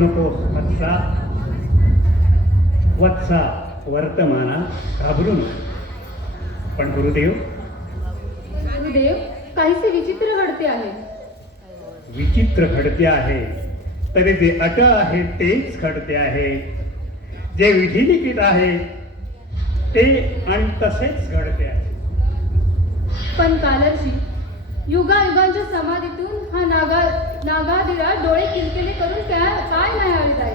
नकोस वत्सा. वत्सा वर्तमाना घाबरू नको. पण गुरुदेव, गुरुदेव, काहीसे विचित्र घडते आहे. विचित्र घडते आहे तरी जे अट आहे तेच घडते आहे. जे विधिलिखित आहे ते आणि तसेच घडते आहे. पण कालर्षी, युगायुगांच्या समाधीतून हा नागादिरा डोळे किलकिले करून काय नाही आली आहे.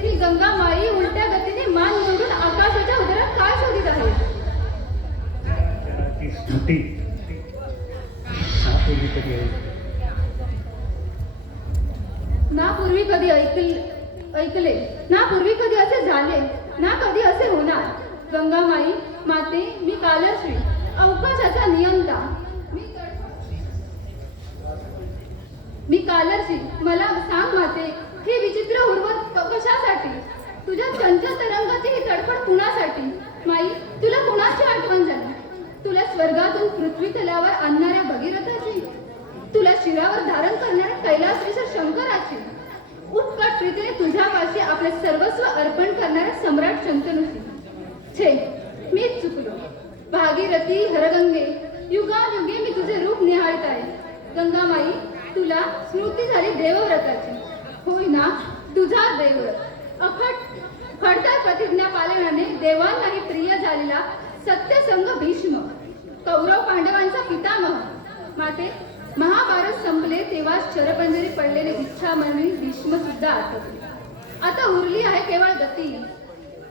ही गंगा माई उलट्या गतीने मान निवडून आकाशाच्या उदरात काय शोधित आहे. ती स्मृती यापूर्वी कधी ऐकली? ना पूर्वी कधी ऐकले, ना पूर्वी कधी असे झाले, ना कधी असे होणार. गंगामाई माते, मी कालश्री, अवकाशाचा नियंता. मी कालश्री, मला सांग माते, ही विचित्र उर्वत कशासाठी? तुझ्या चंचल तरंगाची ही तडफड कुणासाठी? माई, तुला कुणाची आठवण झाली? तुला स्वर्गातून पृथ्वी तलावर आणणाऱ्या भगीरथाची, तुला शिरावर धारण करणाऱ्या कैलासवीर शंकराची, उत्कट प्रीतीने तुझ्यापाशी आपले सर्वस्व अर्पण करणाऱ्या सम्राट शंतनूची. छे, मीच चुकलो. भागीरथी, हरगंगे, युगायुगे मी तुझे रूप निहाळत आहे. गंगामाई, तुला स्मृती झाली देवव्रताची. होय ना, तुझा देवव्रत खडतर प्रतिज्ञा पालनाने देवांनाही प्रिय झालेला सत्यसंग भीष्म, कौरव पांडवांचा पितामह. माते, महाभारत संपले तेव्हा शरपंजरी पडलेले इच्छामरणी भीष्म सुद्धा आठवले. आता उरली आहे केवळ गती.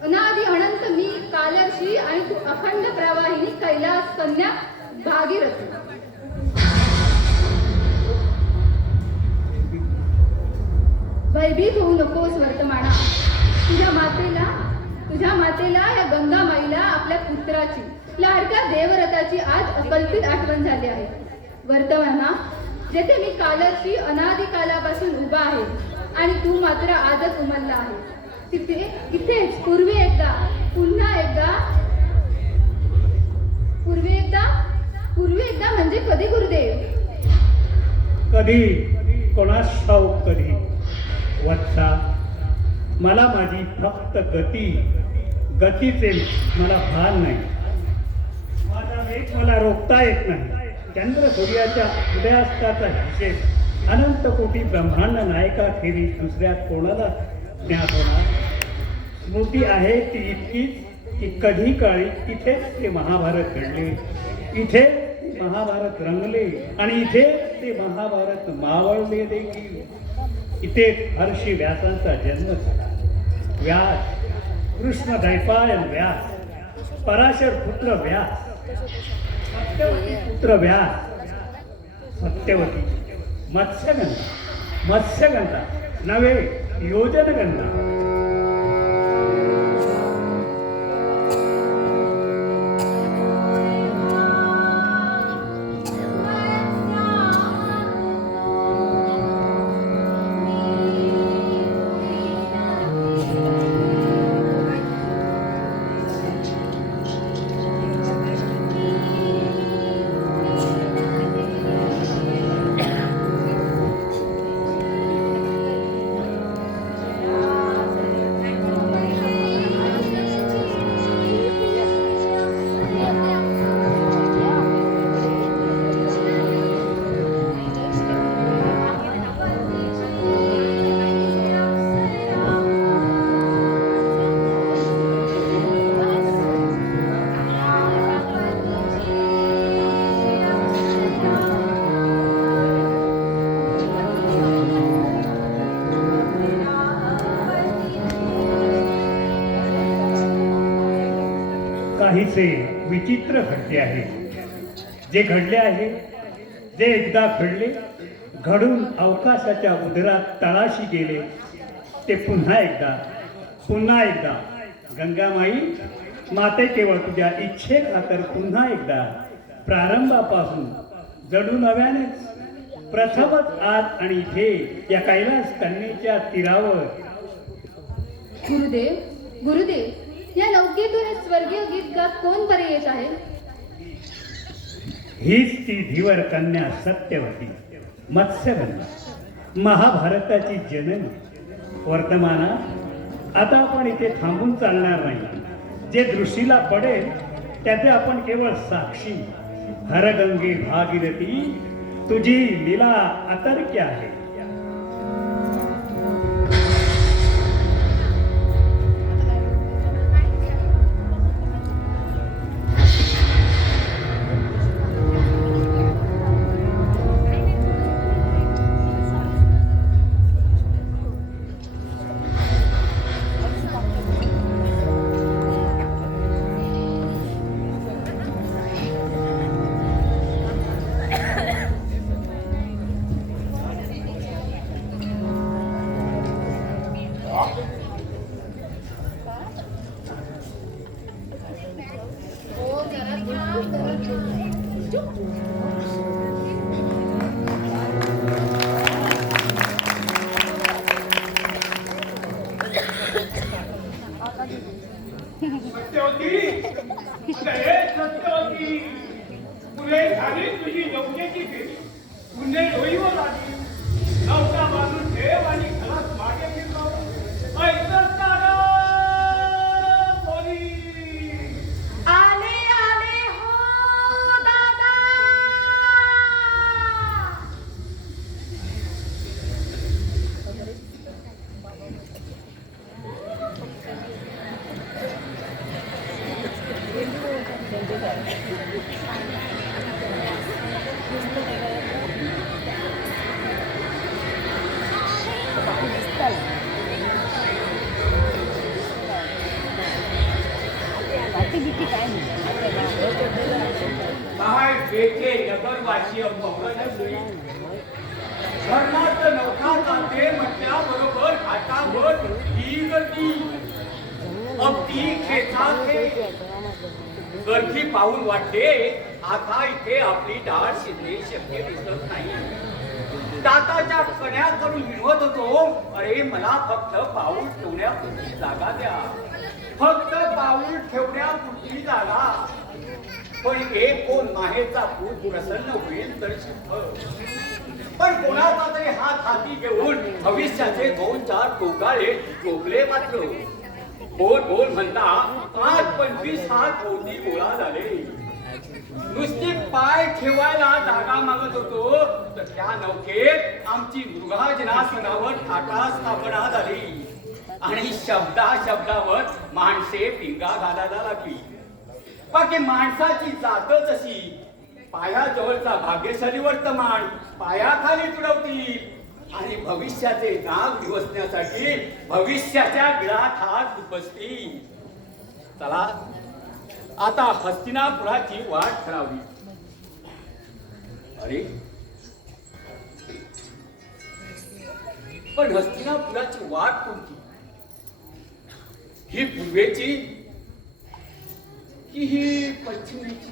अनादि अनंत मी कालर्षी आणि तू अखंड प्रवाहिनी कैलास कन्या भागीरथी. भयभीत होऊ नकोस वर्तमाना. तुझ्या मातेला या गंगामाईला आपल्या पुत्राची, लाडक्या देवव्रताची आज अकल्पित आठवण झाली आहे. वर्तमाना, जेथे मी कालर्षी अनादि कालापासून उभा आहे आणि तू मात्र आजच उमलला आहे, तिथेच पूर्वी एकदा म्हणजे कधी गुरुदेव? कधी कोणास ठाऊक कधी. वत्सा, मला माझी फक्त गतीचे मला भान नाही. माझा वेग मला रोखता येत नाही. चंद्र सूर्याच्या उदयास्ताचा हिशेब अनंत कोटी ब्रह्मांड नायका खेरी दुसऱ्यात कोणाला ज्ञात होणार? स्मृती आहे ती इतकीच की कधी काळी इथेच ते महाभारत घडले, इथे महाभारत रंगले आणि इथे ते महाभारत मावळले देखील. इथे हर्षी व्यासांचा जन्म झाला. व्यास, कृष्ण दैपायन व्यास, पराशर पुत्र व्यास, सत्यवती पुत्र व्यास, सत्यवती, मत्स्यगंधा नवे योजनगंधा. काहीसे विचित्र घडते आहे. जे घडले आहे, जे एकदा घडले, घडून अवकाशाच्या उदरात तळाशी गेले, ते पुन्हा एकदा गंगामाई माते, केवळ तुझ्या इच्छे खातर पुन्हा एकदा प्रारंभापासून जडू नव्यानेच प्रथमच आज आणि इथे या कैलास कन्येच्या तीरावर. गुरुदेव, या नौकेतून हे स्वर्गीय गीत गात कोण बरे येत आहे? हीच ती धीवर कन्या सत्यवती, मत्स्यगंधा, महाभारताची जननी. वर्तमानात आता आपण इथे थांबून चालणार नाही. जे दृष्टीला पडेल त्याचे आपण केवळ साक्षी. हरगंगे भागीरथी तुझी लीला अतर्क्य आहे. सत्यवती, हे सत्यवती, तुले झाली तुझी योग्यची फेरी. पुणे डोईवर आली, नौका बांधून ठेव आणि घरात मागे फिरलो. ऐकत का गं, पोरी? आले आले हो दादा. काय बेके नगरवासी पकडली. धर्मात नौका जाते म्हटल्याबरोबर घाटावर ही गर्दी. अगदी खेचाखे गर्दी पाहून वाटते आता इथे आपली डाळ शिजणे शक्य दिसत नाही. दाताच्या कण्या करून विनवत होतो, अरे मला फक्त पाऊल ठेवण्यापुरती जागा द्या, फक्त पाऊल ठेवण्यापुरती जागा. पण एक कोण माहेरचा पूत प्रसन्न होईल तर पण कोणाचा तरी हात हाती घेऊन भविष्याचे 2-4 टोकाळे टोकले मात्र. बोल बोल म्हणता 5-25 हात होती गोळा झाले. नुसती पाय ठेवायला जागा मागत होतो तर त्या नौकेत आमची मृगाजनासनावर थाटा स्थापना झाली आणि शब्दावर माणसे पिंगा घालायला लागली. बाकी माणसाची जातच अशी, पायाजवळचा भाग्यशाली वर्तमान पायाखाली तुडवतील आणि भविष्याचे नाग दिवसण्यासाठी भविष्याच्या गिळात हात उपसतील. चला आता हस्तिनापुराची वाट ठरावी. अरे पण हस्तिनापुराची वाट कोणती? ही पूर्वेची की ही पश्चिमेची?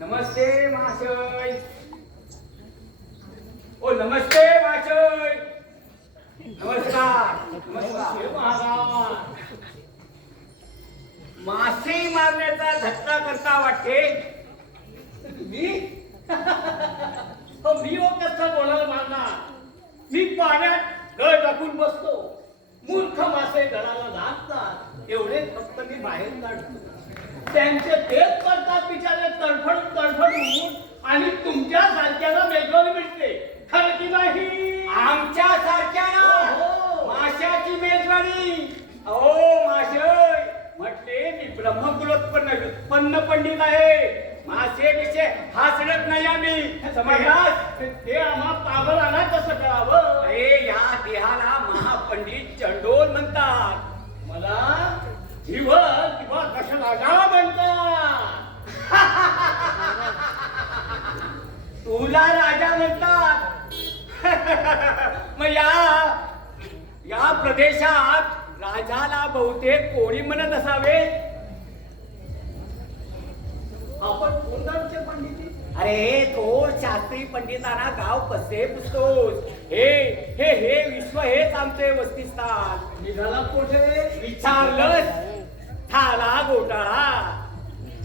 नमस्ते महाशय. ओ नमस्ते महाशय. नमस्कार. नमस्कार महाराज. मासे मारण्याचा धक्का करता वाटते. मी मी हो कसा कोणाला मारणार? मी पाण्यात गळ टाकून बसतो. मूर्ख मासे गळाला लागतात एवढेच फक्त मी बाहेर काढतो. त्यांचे तेच करतात बिचारे तडफड उठून आणि तुमच्या सारख्याला मेजवानी मिळते. खरं की नाही? आमच्या सारख्याला माशाची मेजवानी. अहो माशय म्हटले मी ब्रह्मकुलोत्पन्न पंडित आहे. मासे बिशे हासडत नाही आम्ही, समजलास? ते आम्हा पागलांना कसं कळावं? अरे या देहाला महापंडित चंडोल म्हणतात. मला जीवन किंवा दशराजा म्हणतात. तुला राजा म्हणतात. मग या प्रदेशात राजाला बहुतेक कोणी म्हणत असावे. आपण कोणत्या पंडित? अरे थोर शास्त्री पंडितांना गाव कसे पुसतोस? हे विश्व हेच आमचे वस्तीस्थान. निघाला कुठे? विचारलंच थाला घोटाळा.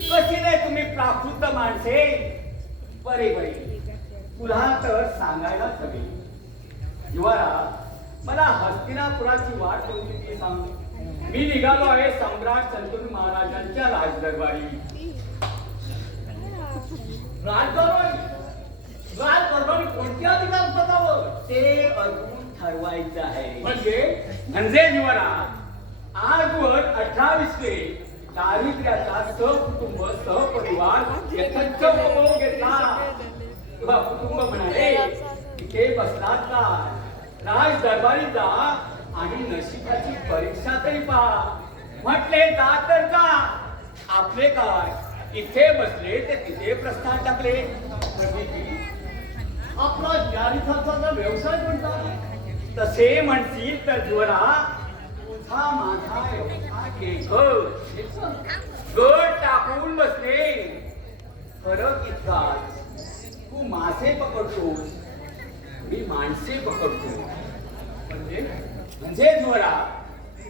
कशी नाही तुम्ही प्राकृत माणसे. बरे बरे, तुला तर सांगायलाच हवे. युवरा, मला हस्तिनापुराची वाट कोणती ती सांग. मी निघालो आहे सम्राट शंतनू महाराजांच्या राजदरबारी. राजदरबारी? राजदरबारी कोणत्या विधानसभावर? ते अजून ठरवायचं आहे. म्हणजे युवरा, आजवर 28 दारिद्र्याचा सहकुटुंब सहपरिवार यथार्थ उपभोग घेतला. तुला कुटुंब म्हणाले, इथे बसलात का? राज दरबारी जा आणि नशिबाची परीक्षा तरी पहा. म्हटले जा तर का? आपले काय, इथे बसले ते तिथे प्रस्थान टाकले. आपला जारीचा व्यवसाय कोणता? तसे म्हणशील तर जुवरा, तुझा माझा गट टाकून बसले. फरक इतकाच, तू मासे पकडतोस, मी माणसे पकडतो. म्हणजे जुवरा,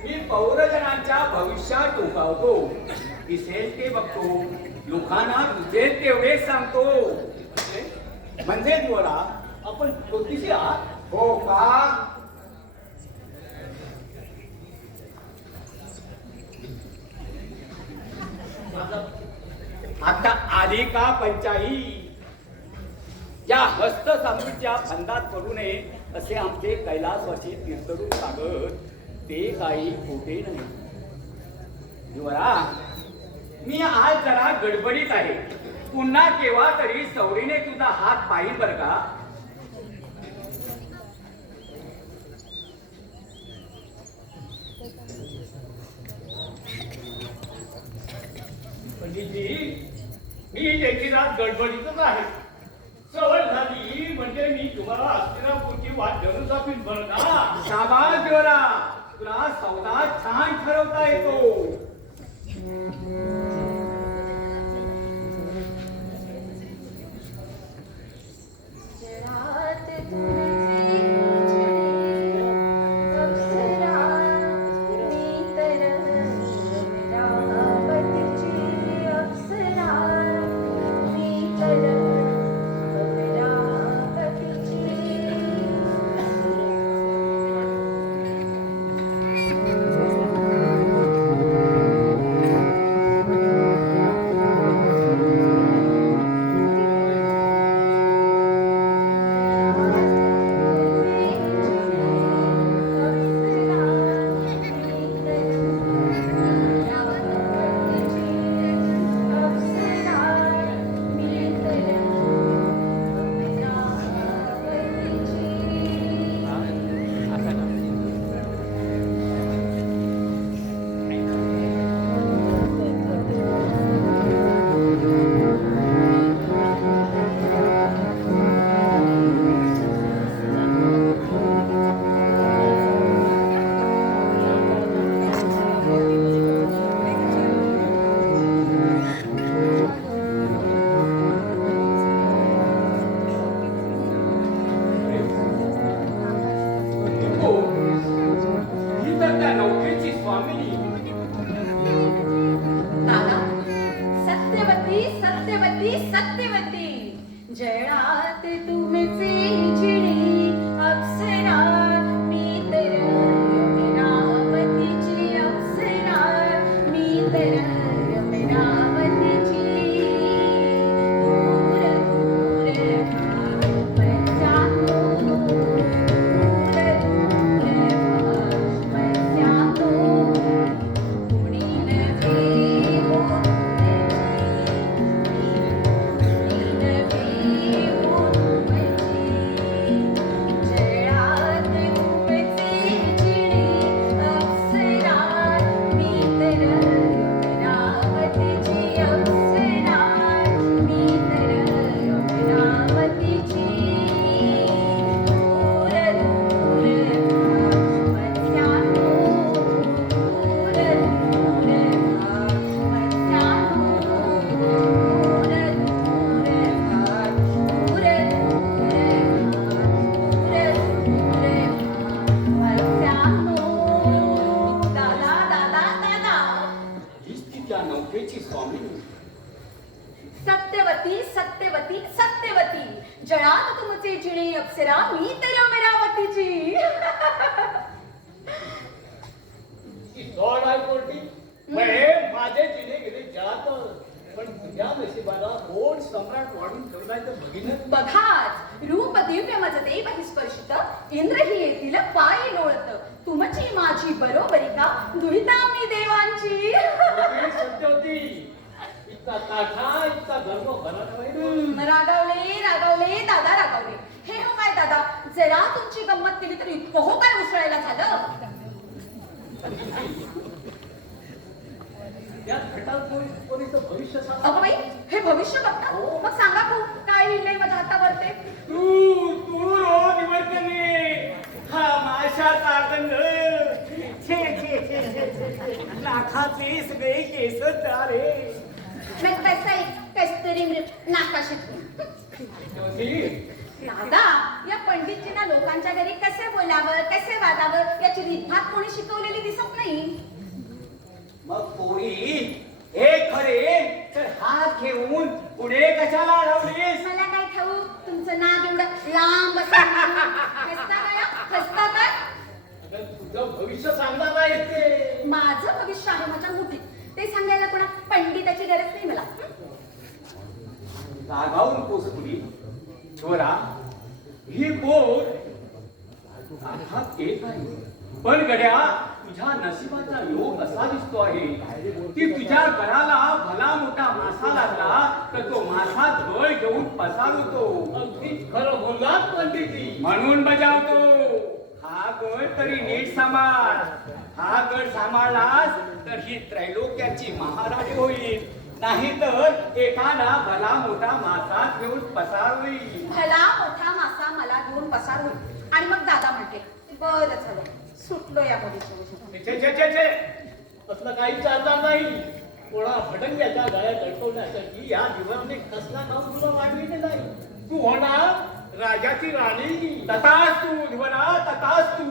मी पौरजनांच्या भविष्यात डोकावतो. दिसेल ते बघतो, लोकांना रुचेल तेवढे सांगतो. म्हणजे जुवरा, आपण ज्योतिषी आहात? हो का? आता आली का पंचाई? या हस्त सामूच्या फंदात पडू नये असे आमचे कैलासवासी तीर्थरूप सांगत, ते काही खोटे नाही. युवरा, मी आज जरा गडबडीत आहे. पुन्हा केव्हा तरी सवरीने तुझा हात पाहिल बर का? पंडितजी, मी त्याची रात गडबडीतच आहे. सवय झाली म्हणजे मी तुम्हाला हस्तिनापूरची वाट धरून जातील बरं का? शाबास युवरा, तुला सौदा छान ठरवता येतो. माझे जिने गेले ज्यात पण तुझ्या नशिबाला कोण सम्राट वाढून ठेवलाय तर बघितलं. बघाच रूप दिव्य मज देव हि स्पर्शित इंद्र ही येतील पायी लोळत तुमची माझी बरोबरी का दुहिता मी देवांची. सत्य होती. इतका काठा इतका गर्व भरत नाही. रागावले रागावले दादा रागावले. हे हो काय दादा जरा तुमची गंमत केली तर इतकं हो काय उसळायला झालं. या घटापोरीचं भविष्य सांग. अगं बाई हे भविष्य बघता मग सांगा खूप काय लिहिलंय माझ्या हातावर ते. तू रो निवर्तने हा माशाचा गंध लाखाचे सगळे केस तारे. मग कसं आहे कस्तुरी नाकाशित. दादा या पंडितजींना लोकांच्या घरी कसे बोलावं कसे वागावं याची रीतभात कोणी शिकवलेली दिसत नाही. मग पोरी हे खरे तर हात घेऊन पुढे कशाला लावलीस? मला काय ठाऊ तुमचं नाक एवढं लांब हसता काय हसता काय. अगं, तुझं भविष्य सांगणार आहे ते. माझं भविष्य आहे माझ्या मुठीत ते सांगायला कोणा पंडिताची गरज नाही मला. रागावून पोचपुरी छोरा ही बोल अर्थात येत नाही. पण गड्या तुझ्या नशिबाचा योग असा दिसतो आहे की तुझ्या गळाला भला मोठा मासा लागला तर तो मासा गळ घेऊन पसारतो. अगदी खरं बोललात पंडितजी. म्हणून बजावतो हा गळ तरी नीट सांभाळ. हा गळ सांभाळलास तर ही त्रैलोक्याची महाराणी होईल. नाहीतर एखादा भला मोठा मासा घेऊन पसार होईल. भला मोठा मासा मला घेऊन पसार होईल आणि मग दादा म्हणते बरं झालं सुटलो या मुलीच्या विषयातून. छे छे छे छे असलं काही चालणार नाही. कोणा भटंग्याच्या गळ्यात अडकवण्यासाठी या जीवनाने कसला नाव तुला वाढविले नाही. तू होणार राजाची राणी. तथाच तू ध्वरा तथाच तू.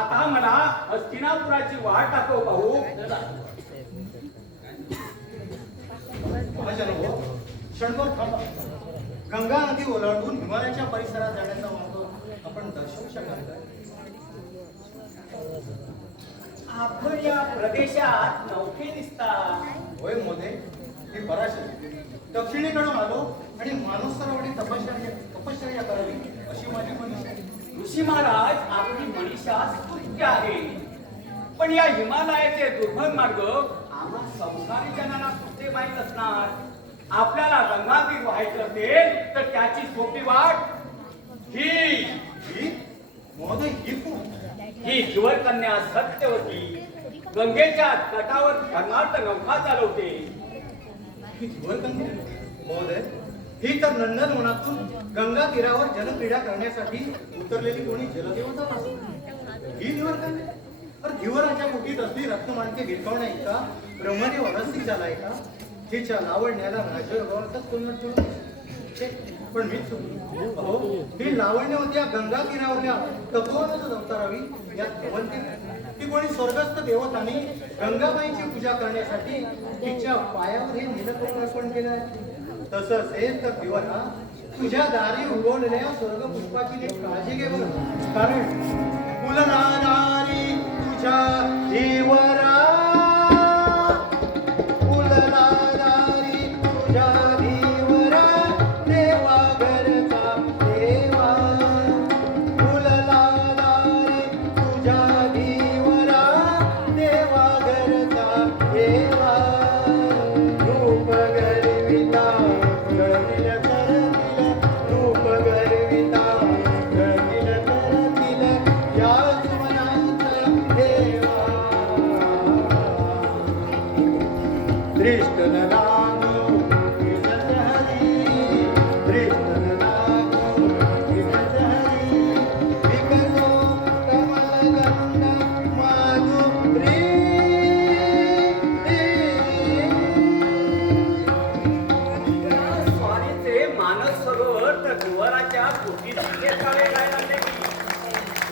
आता मला हस्तिनापुराची वाट दाखव भाऊ. क्षणभर थांबा. गंगा नदी ओलांडून हिमालयाच्या परिसरात जाण्याचा मार्ग आपण दर्शवू शकाल का? आपण या प्रदेशात नौके दिसतात. होय मोदे मी पराशर दक्षिणेकडून आलो आणि मानसरोवरी तपश्चर्या करावी अशी माझी मनीषा आहे. ऋषी महाराज आपली मनीषा स्तुत्य आहे. पण या हिमालयाचे दुर्गम मार्ग आम्हा संसारी जनांना कुठे माहीत असणार. आपल्याला गंगातीर व्हायचं असेल तर त्याची सोपी वाट ही ही महोदय ही कोण? ही जीवन कन्या सत्यवती गंगेच्या तटावर धर्मार्थ नौका चालवते. ही धुवरकन्या? महोदय ही तर नंदनवनातून गंगा तीरावर जलक्रीडा करण्यासाठी उतरलेली कोणी जलदेवता असेल. ही धुवरकन्या? अरे धीवराच्या पोटीत असली रत्नमाणके विरघळण्या इतका ब्रह्मदेव अरस्थित झालाय का? तिच्या लावण्याला माझ्यावरच तोंड ठेवून. पण मी चुकलो. अहो ही लावण्यवती या गंगा तीरावरल्या तपोवनातच अवतारावी यात म्हणते. ती कोणी स्वर्गस्थ देवतांनी गंगाबाईची पूजा करण्यासाठी तिच्या पायावर हे नीलकमळ अर्पण केलं. तसं असेल तर दिवाना तुझ्या दारी उगवलेल्या स्वर्ग पुष्पाची नीट काळजी घे बरं. कारण फुलणारी तुझ्या जीवरा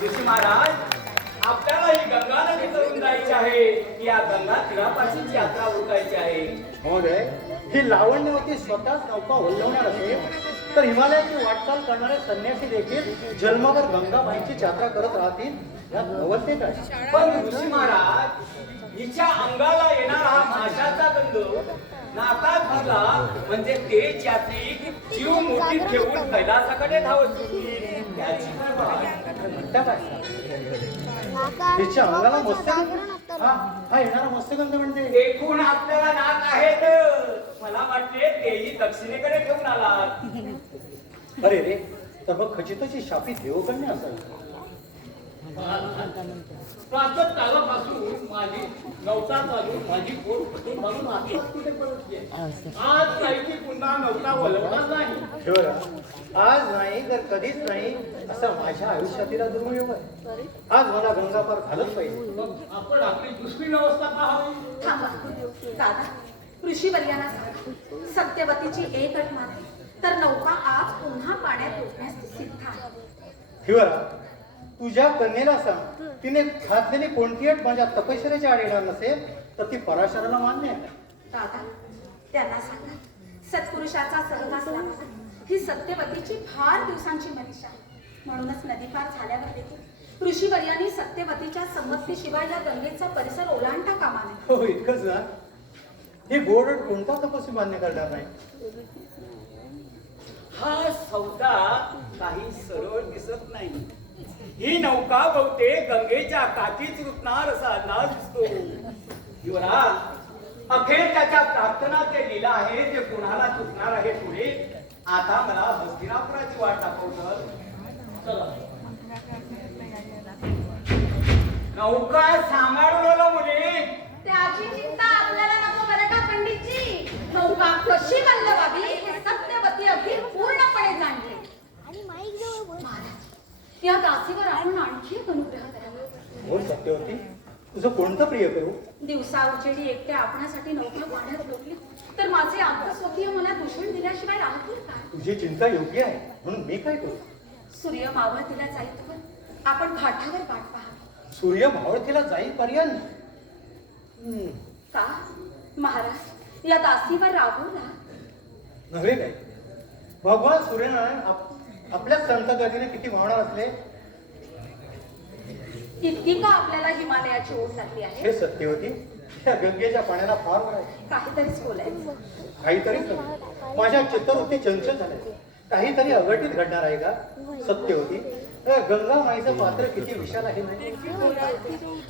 ऋषी महाराज आपल्याला ही गंगा नदी करून जायची आहे. या गंगा तीरापाशीच यात्रा उरकायची आहे. महोदय ही लावण्यवती स्वतःच नौका ओलवणार असेल तर हिमालयाची वाटचाल करणारे संन्यासी देखील जन्मभर गंगाबाईची यात्रा करत राहतील यात नवलते काय? पण ऋषी महाराज हिच्या अंगाला येणारा हा माशाचा गंध नाकात भरला म्हणजे तेच यात्रिक जीव मोठीत ठेवून कैलासाकडे धावत सुटतील. त्याची काय म्हणता काय? तिच्या अंगाला मत्स्यगंध? हा येणारा मत्स्यगंध म्हणते. एकूण आपल्याला नाक आहेत, मला वाटले तेही दक्षिणेकडे ठेवून आलात. अरे रे, तर मग खचितची शापी देवकन्या असावी. प्रातः कालापासून माझी नौका चालून माझी पोट फुटून म्हणून आत्ताच कुठे परतली आहे. आज नाही की पुन्हा नौका वलवणार नाही. ठेवरा, आज नाही तर कधीच नाही असा माझ्या आयुष्यातील दुर्मिळ आहे. आज मला गंगापार झालंच पाहिजे. मग आपण आपली दुसरी व्यवस्था पाहावी. थांबा दादा, ऋषीवर्याला सांगा सत्यवतीची एक अट मानली तर नौका आज पुन्हा पाण्यात उठण्यास ती सिद्ध आहे. ठेवरा, तुझ्या कन्येला सांग तिने घातलेली कोणती अट माझ्या तपश्चर्याच्या आड येणार नसेल तर ती पराशराला मान्य आहे. दादा, त्यांना सांगा सत्पुरुषाचा सहवास लाभला ही सत्यवतीची फार दिवसांची मनीषा आहे. म्हणूनच नदीपार झाल्यावर देखील ऋषीवर्यांनी सत्यवतीच्या संमतीशिवाय या गंगेचा परिसर ओलांडता कामा नये. हो, इतकंच ना. हे गोड अट कोणता तपस्वी मान्य करणार नाही. हा सौदा काही सरळ दिसत नाही. ही नौका बहुतेक गंगेच्या काठीच रुतणार असा अंदाज दिसतो. युवराज, अखेर त्याच्या प्रार्थना ते लिहिलं आहे ते कुणाला चुकणार आहे पुढे. आता मला हस्तिनापुराची वाट दाखवतं. चला. नौका सांभाळून आलो मुली. त्याची चिंता आपल्याला नको बरं का पंडितजी. नौका कशी बंदवावी हे सत्यवती अगदी पूर्णपणे जाणते. महाराज, या दासीवर आपण आणखी एक अनुग्रह करावा. हो सत्यवती, तुझं कोणतं प्रिय करू? दिवसा उजेडी एकट्या आपणासाठी नौका पाण्यात लोटली तर माझे आत्मस्वकीय मला दूषण दिल्याशिवाय राहतील काय? तुझी चिंता योग्य आहे म्हणून मी काय करू? सूर्य मावळतीला जाईतोवर आपण घाटावर वाट पाहावी. सूर्य मावळतीला जाईपर्यंत का महाराज, या दासीवर रागवला? नव्हे काय? भगवान सूर्यनारायण आपल्याच संत गतीने किती मावणार असले. इतकी का आपल्याला हिमालयाची ओढ लागली आहे? हे सत्यवती, त्या गंगेच्या पाण्याला फार वर आहे. काहीतरीच बोलायचं. काहीतरीच नाही. माझ्या चित्तवृत्ती चंचल झाले. काहीतरी अघटित घडणार आहे का? सत्यवती, गंगा माईचं पात्र किती विशाल आहे नाही.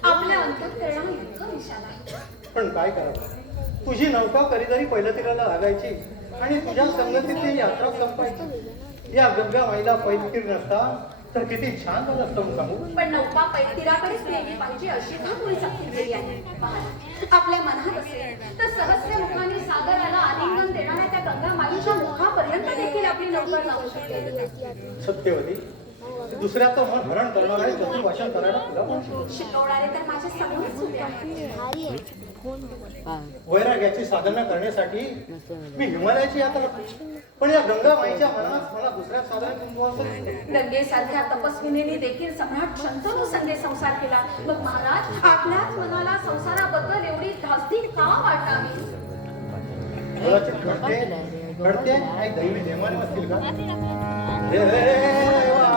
आपल्या अंतःकरणात इतकं विशाल आहे. पण काय करावं? तुझी नौका कधीतरी पहिल्या तीराला लागायची आणि तुझ्या संगतीतली यात्रा संपायची. या गंगा माईला पैलतीर नसता तर किती छान झालं असतं सांगू. पण नौका पैतीराकडेच नेली पाहिजे अशी का कोणी सक्ती केली आहे? महाराज, आपल्या मनात असेल तर सहस्र मुखाने सागराला आलिंगन देणाऱ्या त्या गंगा माईच्या मुखापर्यंत देखील आपली नौका जाऊ शकते. सत्यवती, दुसऱ्याचं मन हरण करणार आहे चतुर भाषण करायला तुला पण शिकवणारे तर माझ्या समोरच उभे आहेत. वैराग्याची साधना करण्यासाठी मी हिमालयाची यात्रा करतो. पण या गंगा माईच्या मनात मला दुसऱ्या साधना गंगेसारख्या तपस्विनीने देखील सम्राट शंतनू संगे संसार केला. मग महाराज, आपल्याच मनाला संसाराबद्दल एवढी धास्ती का वाटावी? कदाचित घडते काही दैवी नेमाने असतील का? देवा,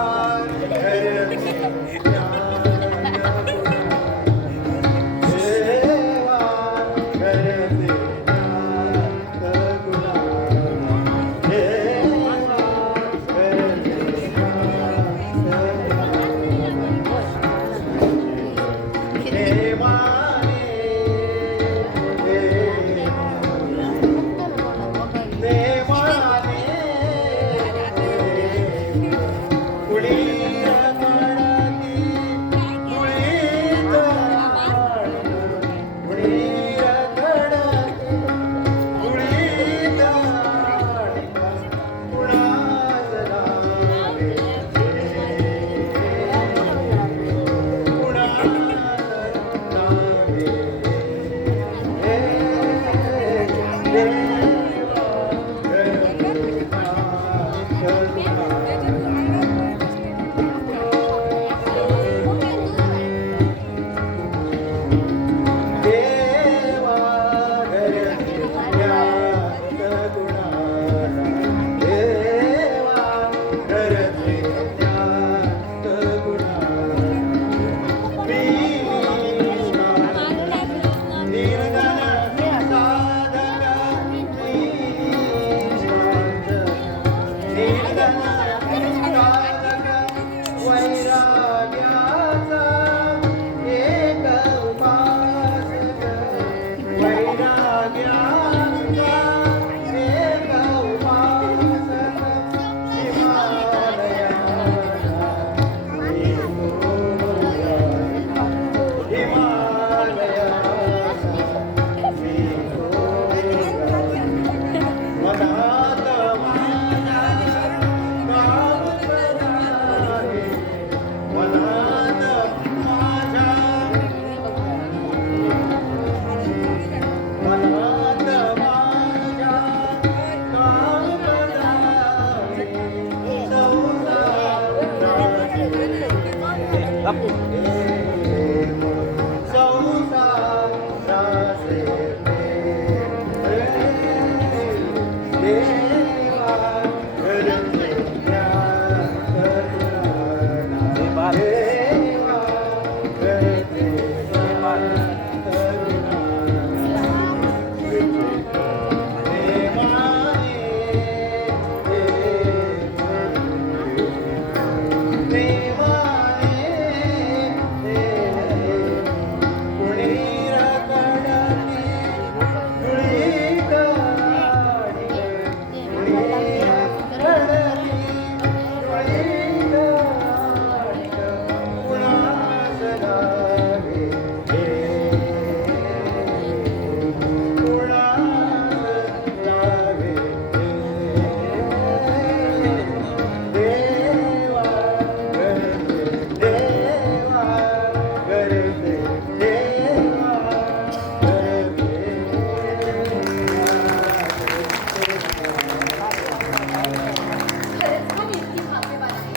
खरंच मी इतकी भाग्यवान आहे.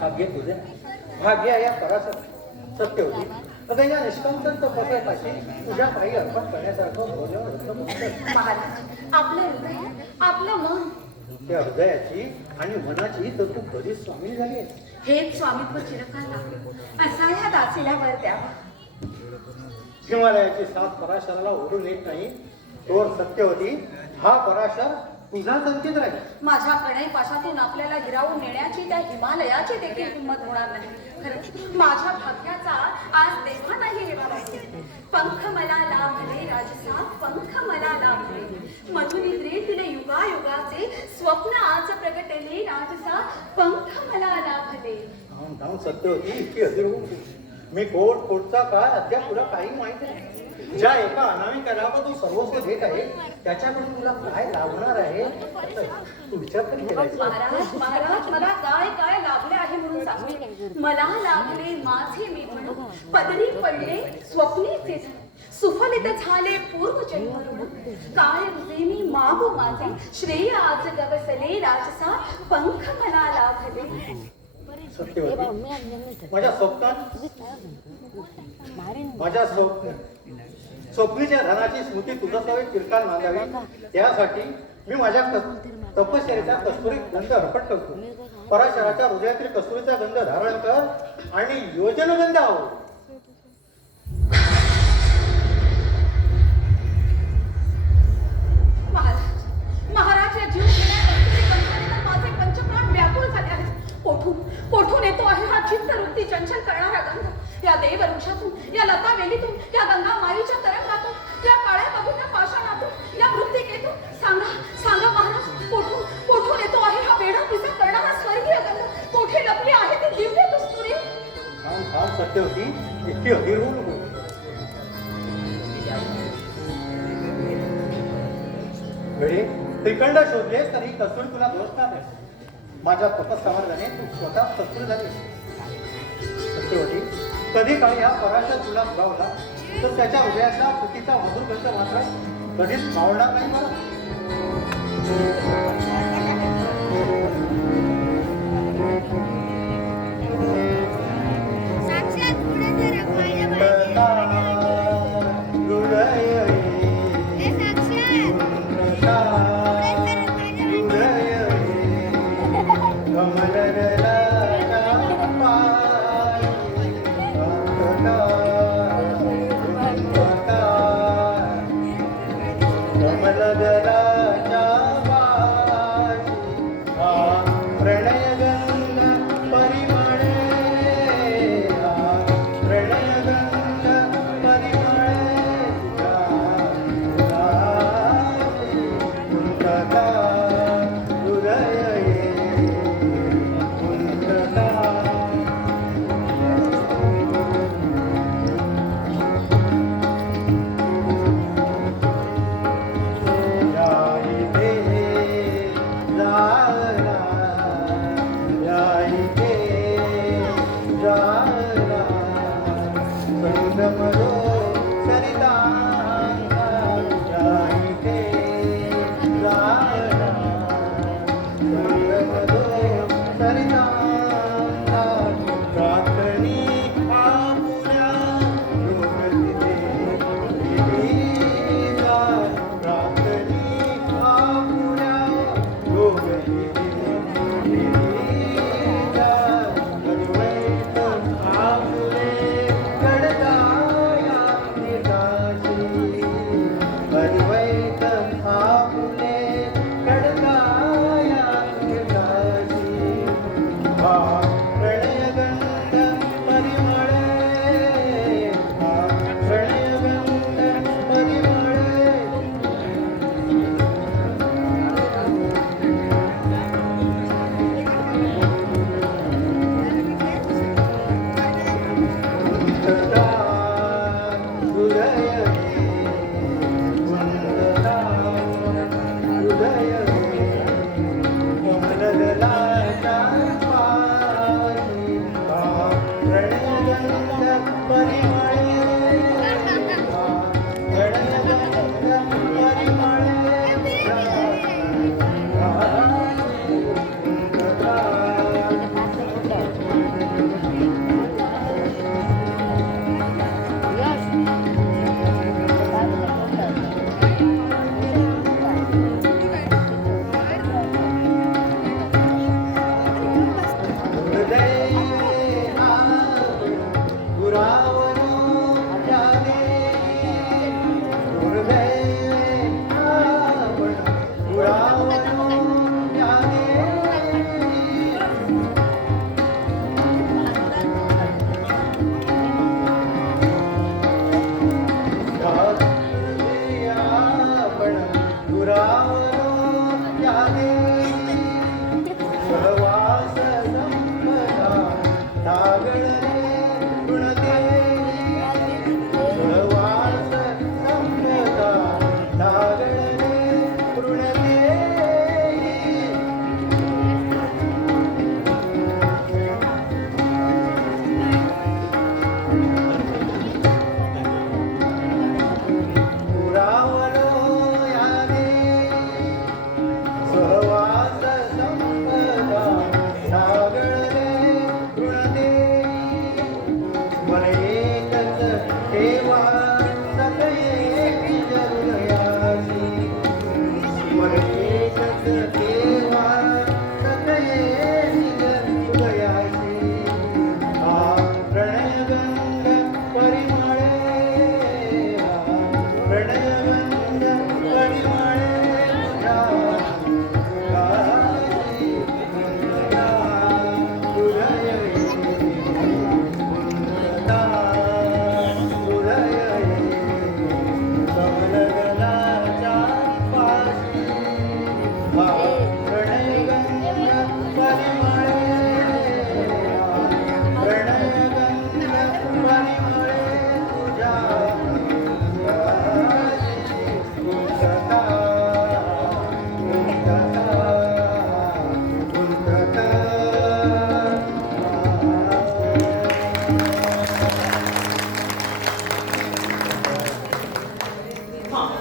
भाग्य तुझे भाग्य या पराचं सत्य होती अगं या निष्कांत तपस्यापाशी तुझ्या काही अर्पण करण्यासारखं भोजन होतं नसतं. महाराज आपलं हृदय आपलं मन त्या हृदयाची आणि मनाची तर तू कधीच सामील झाली आहे. हेच स्वामित्व चिरकाल लागले असा या दासीला वर द्यावा. हिमालयाची साथ पराशराला ओढून येत नाही तोवर सत्यवती हा पराशर तुझा संकेत राहील. माझ्या प्रणय पाशातून आपल्याला हिरावून नेण्याची त्या हिमालयाची देखील किंमत होणार नाही. खरंच माझ्या भाग्याचा आज देवालाही हेवा वाटते. पंख मला लाभले राजसा पंख मला लाभले मधुनिद्रे तिने युगायुगाचे स्वप्न आज प्रगटले राजसा पंख मला लाभले. धावून धावून सत्यवती इतकी अधीर होऊन गेली. मी कोटचा काळ अद्याप तुला काही माहिती नाही. ज्या एका अनामिकाला तू सर्वस्व देत आहे त्याच्याकडून तुला काय लाभणार आहे तू विचार तरी केलायस? महाराज महाराज मला काय काय लाभले आहे म्हणून सांगते. मला लाभले माझे मी म्हणून पदरी पडले स्वप्नीचे सुफलित झाले पूर्वजन्म काय रुजे मी मागू माझे श्रेय आज गवसले राजसा पंख मला लाभले. सत्यवती माझ्या स्वप्नात माझ्या स्वप्नीच्या धनाची स्मृती तुझ्यासवे चिरकाल नांदावी त्यासाठी मी माझ्या तपश्चर्याचा कस्तुरी गंध अर्पण करतो. पराशराच्या हृदयातील कस्तुरीचा गंध धारण कर आणि योजनगंध आहो. महाराज महाराज या जीव घेण्या कस्तुरी गंधाने माझे पंचप्राण व्याकुळ झाले आहेत. कोठून येतो आहे हा चित्त वृत्ती चंचल करणारा गंध. या देववृक्षातून या लता वेलीतून या गंगा माईच्या तरंगातून या काळ्या बघूच्या पाषाणातून या मृत्तिकेतून सांगा सांगा महाराज कोठून येतो आहे हा वेढा पिसा करणारा स्वर्गीय गंध. कोठे लपली आहे ती दिव्य कस्तुरी. सत्यवती इतकी अधीर होऊ नको. वेळे त्रिकंड शोधलेस तरी कस्तुरी तुला दोषणार नाही. माझ्या तपस्सामर्थ्याने तू स्वतः कस्तुरी झाली. सत्यवती कधी काळी हा पराशर तुला दुरावला तर त्याच्या हृदयाचा चुकीचा मधुर गंध मात्र कधीच मावळणार नाही मला.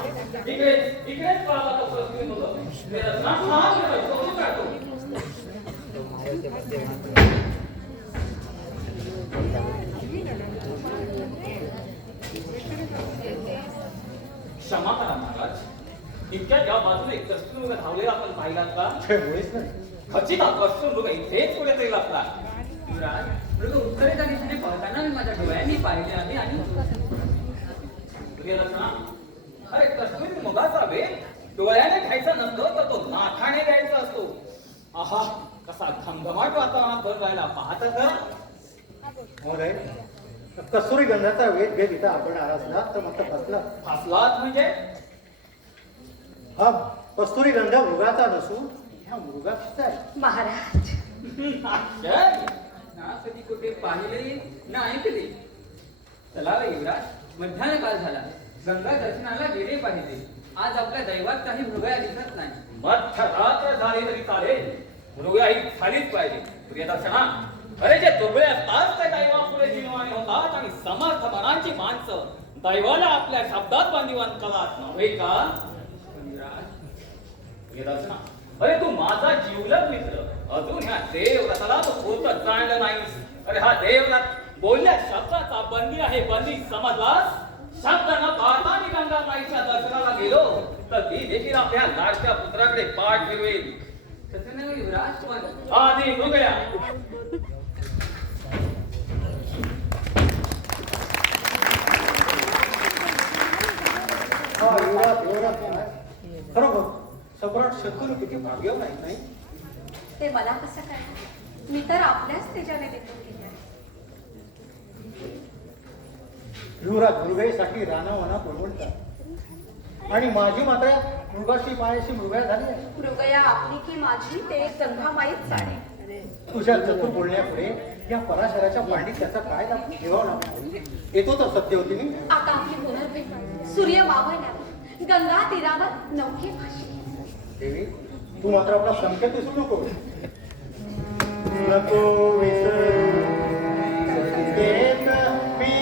इकडेच पाहिला कसं स्क्रीन होतं मेरा ना छान आहे समजून काढतो क्षमा करा महाराज इतक्या या बाजूने कस्तुर धावलेला आपण पाहिलात का मुळीच नाही खचित कस्तुर इथेच कुठेतरी लागला युवराज मृग उत्तरेचा दिशेने पळताना मी माझ्या डोळ्यांनी पाहिले आहे आणि प्रियदर्शना अरे कस्तुरी मुगाचा वेग डोळ्याने घ्यायचा नसतो तर तो नाठाने घ्यायचा असतो आहा कसा घमघमाट वातावरणात भर राहिला पाहता का महोदय कस्तुरी गंधाचा वेध घेत इथं आपण आला असला तर मग फसला फसलात म्हणजे हा कस्तुरी गंधा मृगाचा नसून ह्या मृगाचा आहे महाराज आश्चर्य. ना कधी कुठे पाहिले ना ऐकले चला रे युवराज मध्यान्ह काल झाला गंगा दर्शनाला गेले पाहिजे आज आपल्या दैवात काही मृगया दिसत नाही मध्यरात्र झाली तरी चालेल मृगया ही झालीच पाहिजे प्रियदर्शना अरे जे दुबळे असतात ते दैवापुढे जीववाणी होतात आणि समर्थ मनाची माणसं दैवाला आपल्या शब्दात बांधिवान कलात नव्हे का प्रियदर्शना अरे तू माझा जीवलग मित्र अजून ह्या देवव्रताला तू होतच जाणलं नाहीस अरे हा देवव्रत बोलल्या शब्दाचा बंदी आहे बंदी समजलास शब्दांना पाहताना गंगाबाईच्या दर्शनाला गेलो तर ती देखील आपल्या लाडक्या पुत्राकडे पाठ फिरवेल तसे नाही युवराज पण आधी मृगया हा युवराज खरोखर सम्राट शत्रू किती भाग्यवान आहेत नाही ते मला कसं काय मी तर आपल्याच तेजाने देखील केलं युवराज मृगयेसाठी रानावाना परवडतात आणि माझी मात्र मृगाशी पायाशी मृगया झाली आहे मृगया आपली की माझी ते गंगामाईच जाणे तुझ्या चतुर बोलण्यापुढे या पराशराच्या पांडीत त्याचा काय लाभ ठेवावा लागला येतो तर सत्य होती मी आता आपली पुनर्भेट सूर्य मावळल्यावर गंगा तीरावर नौके भाषे देवी तू मात्र आपला संकेत विसरू नको विसरू संकेत मी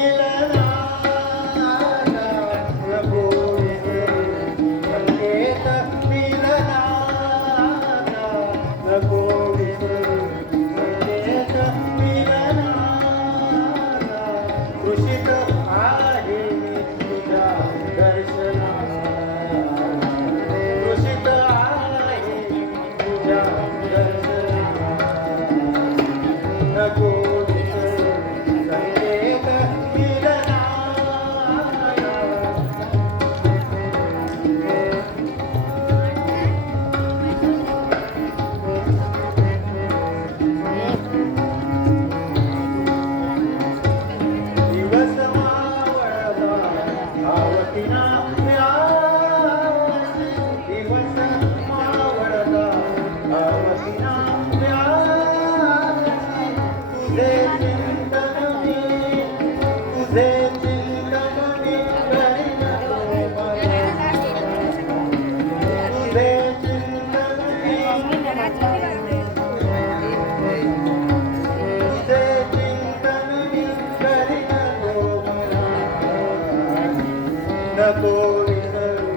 तुझे चिंतन मी करीन तोवर. तुझे चिंतन मी तुझे चिंतन मी करीन तोवर. नको विसरू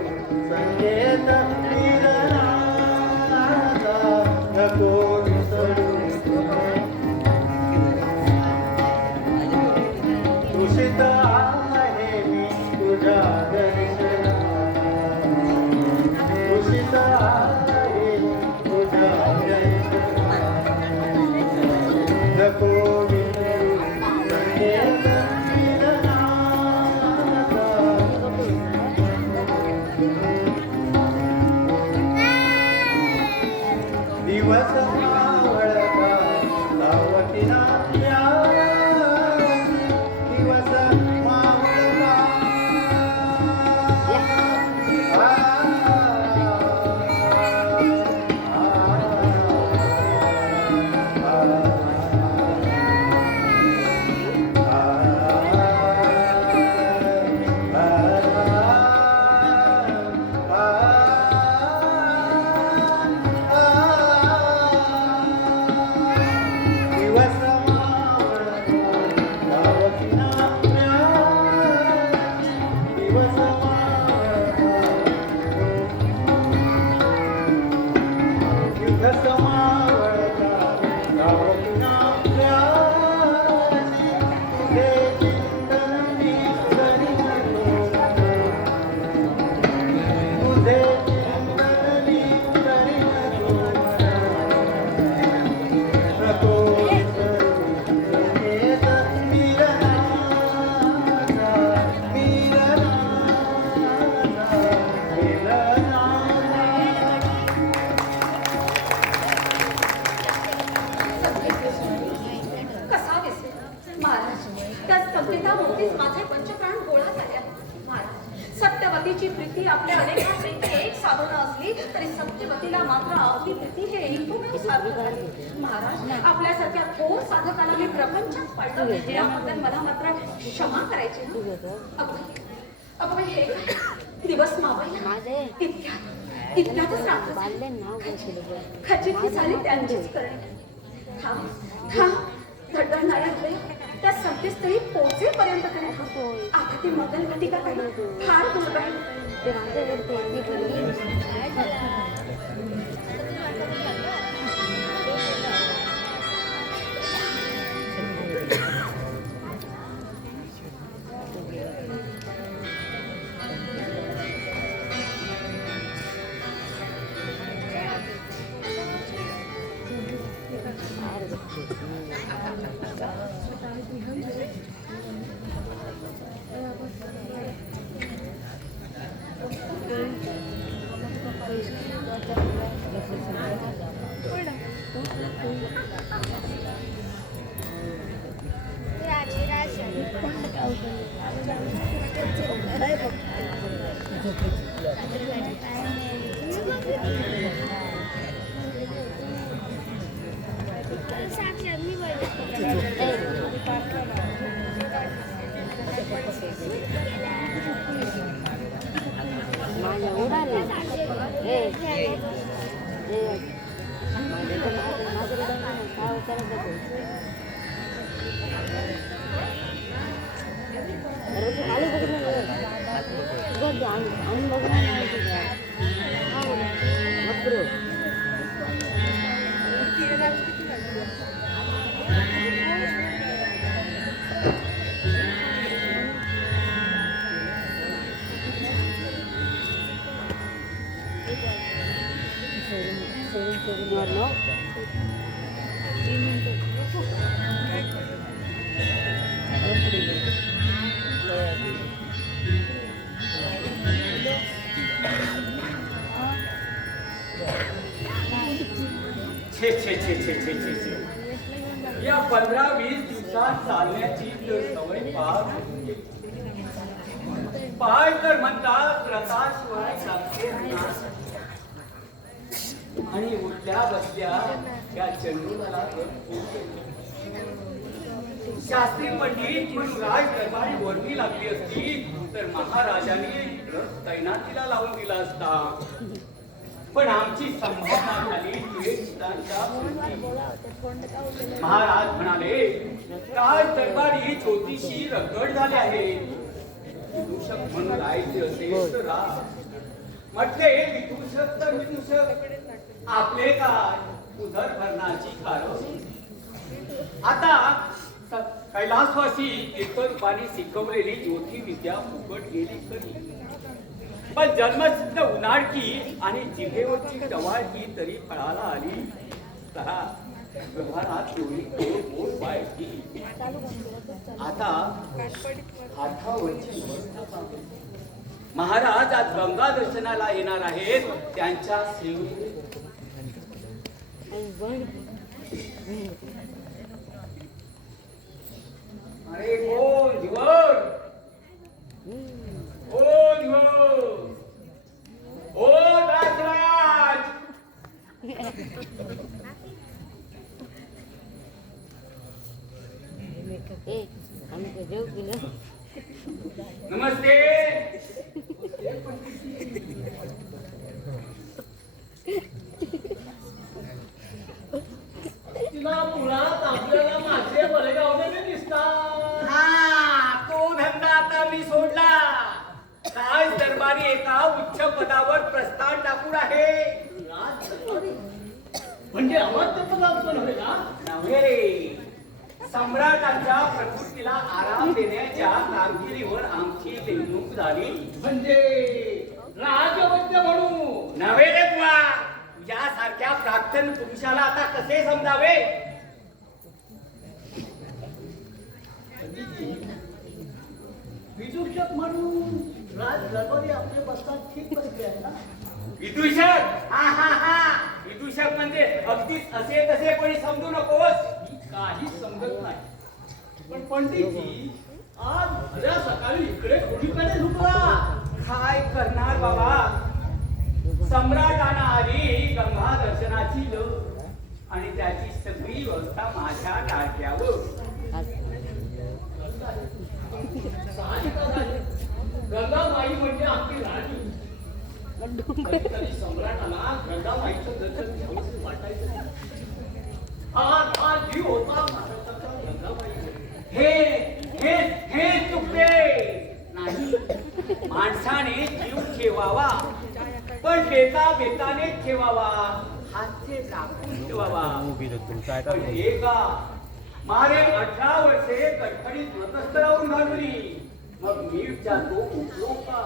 संकेत मिलनाचा. नको विसरू तुषित आहे मी तुझ्या दर्शनात. तुषित आहे तुझ्या दर्शनात. नको विसरू संकेत मिलनाचा. दिवस मावळता सावतीला प्यासी. दिवस मावळता दिवस मावळता सावतीला प्यासी. दिवस मावळता युग समावळता सावतीला प्यासी. तुझे चिंतन मी करीन तोवर. तुझे चिंतन मी करीन तोवर. नको विसरू संकेत मिलनाचा. कसा विसरेल महाराज. त्या संकेताभोवतीच माझे पंचप्राण गोळा झाले आहेत. महाराज, सत्यवतीची प्रीती आपल्या अनेकांपैकी एक साधन असली तरी सत्यवतीला मात्र आपली प्रीती हे एकूणच साधन आहे. महाराज, आपल्यासारख्या थोर साधकाला मी प्रपंचात पडलं याबद्दल मला मात्र क्षमा करायची ना. अगं हे काय? दिवस मावळला इतक्यातच रात्र खचित झाली त्यांचीच करणे. थांब धडधडणाऱ्या हवे त्या संकेतस्थळी पोहोचेपर्यंत तरी थांब. आता ती मदन घटिका काही फार दूर राहील. छे छे छे छे छे छे छे या 15-20 दिवसात चालण्याची तर सवय पाय तर म्हणतात रथाशिवाय चालते आणि उठल्या बसल्या या चंडूला शास्त्री पंडित म्हणून राज दरबारी वर्णी लागली असती तर महाराजांनी रथ तैनातीला लावून दिला असता. पण आमची संभावना झाली द्वेषांच्या भोवती. महाराज म्हणाले राज दरबारी ज्योतिषी रगड झाले आहे. विदूषक म्हणून राहायचे असेल तर राज. म्हटले विदूषक तर विदूषक, आपले काय उदरभरणाची कारण. आता कैलासवासी कीर्तनरूपाने शिकवलेली ज्योती विद्या फुकट गेली खरी, पण जन्मसिद्ध उन्हाळकी आणि जिभेवरची टवाळकी तरी फळाला आली. चला व्यवहारात तेवढी गोड व्हायची. आता हातावरची व्यवस्था पाहू. महाराज आज गंगा दर्शनाला येणार आहेत. त्यांच्या सेवेत अरे कोण दिवर, ओ दिवर, ओ दासराज. नमस्ते. तिला मुळात आपल्याला माझे बरे गावलेले दिसतात. हा तो धंदा आता मी सोडला. राज दरबारी एका उच्च पदावर प्रस्थान टाकून आहे. राज दरबारी? म्हणजे अमात्य पदार्थ नव्हे का? नव्हे रे, सम्राटांच्या प्रकृतीला आराम देण्याच्या कामगिरीवर आमची नेमणूक झाली. म्हणजे राजवैद्य म्हणून? नव्हे रे बुवा, यासारख्या प्राक्तन पुरुषाला आता कसे समजावे. विदूषक म्हणून राज दरबारी आपले बसतात ठीक बसले आहे ना? विदूषक? हा हा हा, विदूषक म्हणजे अगदीच असे तसे कोणी समजू नकोस. ही काही समजत नाही. पण पंडितजी आज भल्या सकाळी इकडे कोणीकडे झुकला? काय करणार बाबा, सम्राटांना आली गंगा दर्शनाची लग आणि त्याची सगळी व्यवस्था माझ्या टाळक्यावर. साहजिकच आहे. गंगामाई म्हणजे आमची राणी. कधीतरी सम्राटाला गंगामाईचं दर्शन घ्यावंसं वाटायचं. हा जीव होता महाराजाचा गंगामाई. हे हे हे चुकले नाही. माणसाने जीव ठेवावा, पण बेता बेताने ठेवावा. हातचे राखून ठेवावा. पण हे का मारे 18 वर्षे कटकडीत व्रतस्थ राहून घालवली. मग मीठ जातो उठलो का.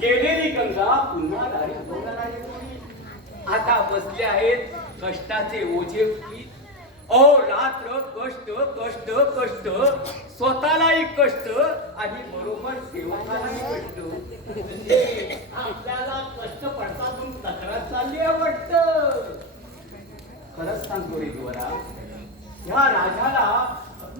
गेलेली गंगा पुन्हा दारी उठवणार आहे कोणी. आता बसले आहेत कष्टाचे ओझे उचलीत. अहो रात्र कष्ट कष्ट कष्ट, स्वतःलाही कष्ट आणि बरोबर सेवकालाही कष्ट. म्हणजे आपल्याला कष्ट पडतात म्हणून तक्रार चालली आहे वाटतं. खरंच सांगतो रे तुला, ह्या राजाला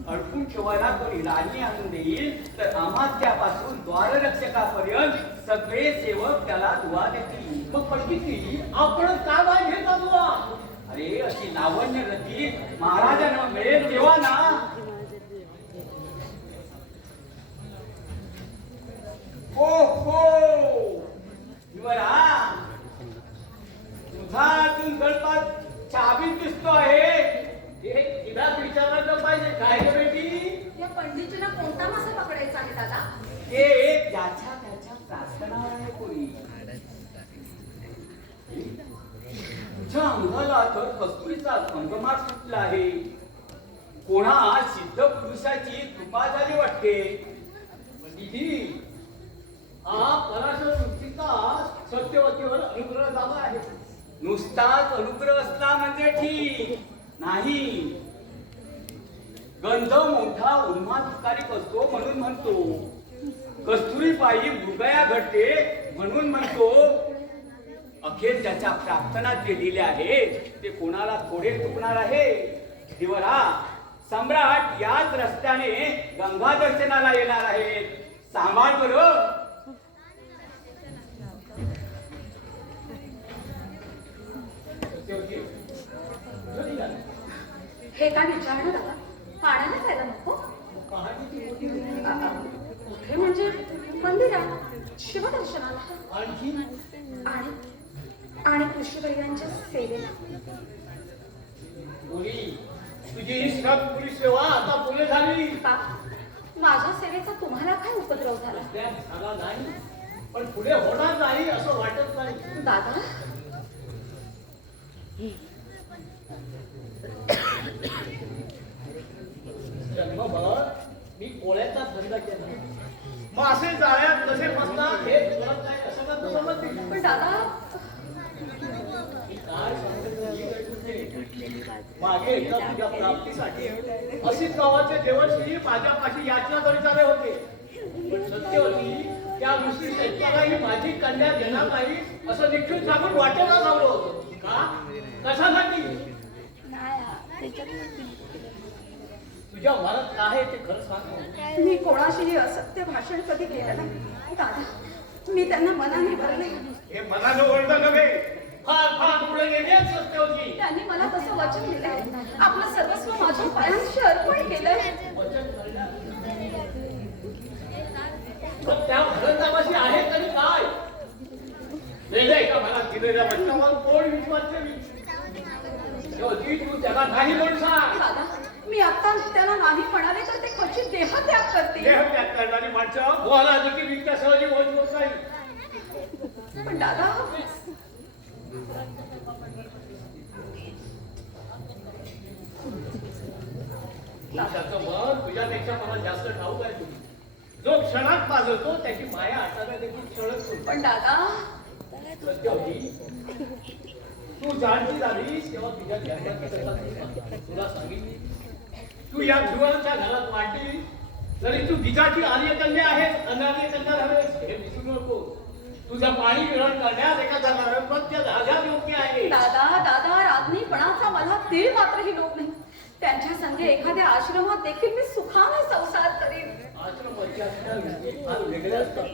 अडकून ठेवायला कोणी राणी आणून देईल तर अमात्यापासून द्वाररक्षकापर्यंत सगळे सेवक त्याला दुवा देतील. मग पंडितजी आपण काय वाय घेता बुवा? अरे अशी लावण्य रती महाराजांना मिळेल तेव्हा ना. हो हो युवरा, तुझा अजून गळपात चाबी दिसतो आहे. हे इलाज विचारायला पाहिजे काय ग बेटी? या पंडितजींना कोणता मासा पकडायचा आहे दादा? हे त्याच्या त्याच्या प्रार्थनावर आहे कोणी. तुझ्या अंगाला तर कस्तुरीचा संगमात सुटला आहे. कोणा सिद्ध पुरुषाची कृपा झाली वाटते. पंडितजी हा पराशर वृत्तीचा सत्यवतीवर अनुग्रह झाला आहे. नुसताच अनुग्रह असला म्हणजे ठीक नाही. गंध मोठा उन्मादकारक असतो म्हणून म्हणतो. कस्तुरी पायी मृगया घडते म्हणून म्हणतो. अखेर त्याच्या प्रार्थना जे दिल्या आहेत ते कोणाला थोडे चुकणार आहे. दिवरा, सम्राट याच रस्त्याने गंगा दर्शनाला येणार आहेत. सांभाळ बरं. हे काय विचारणं दादा? पाण्याला जायला नको पहाटेची मोठी कुठे म्हणजे मंदिरात शिवदर्शनाला आणखी आणि आणि कृषीवर्यांच्या सेवेला. मुली तुझी ही सत्पुरी सेवा आता पुरे झाली. का माझ्या सेवेचा तुम्हाला काय उपद्रव झाला? त्या झाला नाही पण पुढे होणार नाही असं वाटत नाही. दादा जन्मभर मी कोळ्याचा धंदा केला. मासे जाळ्यात कसे फसतात हे कळत नाही असं का तू समजते? पण दादा मी काय सांगतो ही ऐकून घे. मागे एकदा तुझ्या प्राप्तीसाठी अशीच गावाचे देवर्षी माझ्यापाशी याचना करीत आले होते. पण सत्य होती त्या ऋषी शंकराला ही माझी कन्या देणार नाही असं निश्चित सांगून वाटेला लावलं होतं. का कशासाठी? तुझ्या मनात काय आहे ते खरं सांग. मी कोणाशीही असत्य भाषण कधी केलं नाही दादा. मी त्यांना मनाने भरले. हे मनानं ओळखलं नव्हे फार फार पुढे गेलेच सत्य होती. त्यांनी मला तसं वचन दिलं. आपलं सर्वस्व माझ्या पायांशी अर्पण केलं. वचन करण्यात पण त्या भरतनामाशी आहे तरी काय? वेगळे का मला दिलेल्या वचनावर कोण विश्वास ठेवी? शेवटी तू त्याला नाही म्हणून सांग. दादा मी आता त्याला नाही म्हणाले तर ते खचित देहत्याग करतील. देहत्याग करणारी माणसं बोला देखील इतक्या सहजी होत होत नाही. पण दादा त्याचं मन तुझ्यापेक्षा मला जास्त ठाऊक आहे. तुम्ही जो क्षणात पाजवतो त्याची माया आटाव्या देखील क्षणच होती. पण दादा सत्य होती तू जाणती झालीस तेव्हा तुझ्या जन्माची कथा तुला सांगितली. तू या जीवनाच्या घरात वाढली तरी तू बीजाची आर्यकन्या आहेस. अनार्य कन्या झालेस हे विसरू नको. तुझं पाणी ग्रहण करण्यास एखादा नरपत्य राजा योग्य आहे. दादा दादा राजनीपणाचा मला तीळ मात्रही लोक नाही. त्यांच्या संगे एखाद्या आश्रमात देखील मी सुखाने संसार करीन. आश्रमाच्या फार वेगळ्या असतात.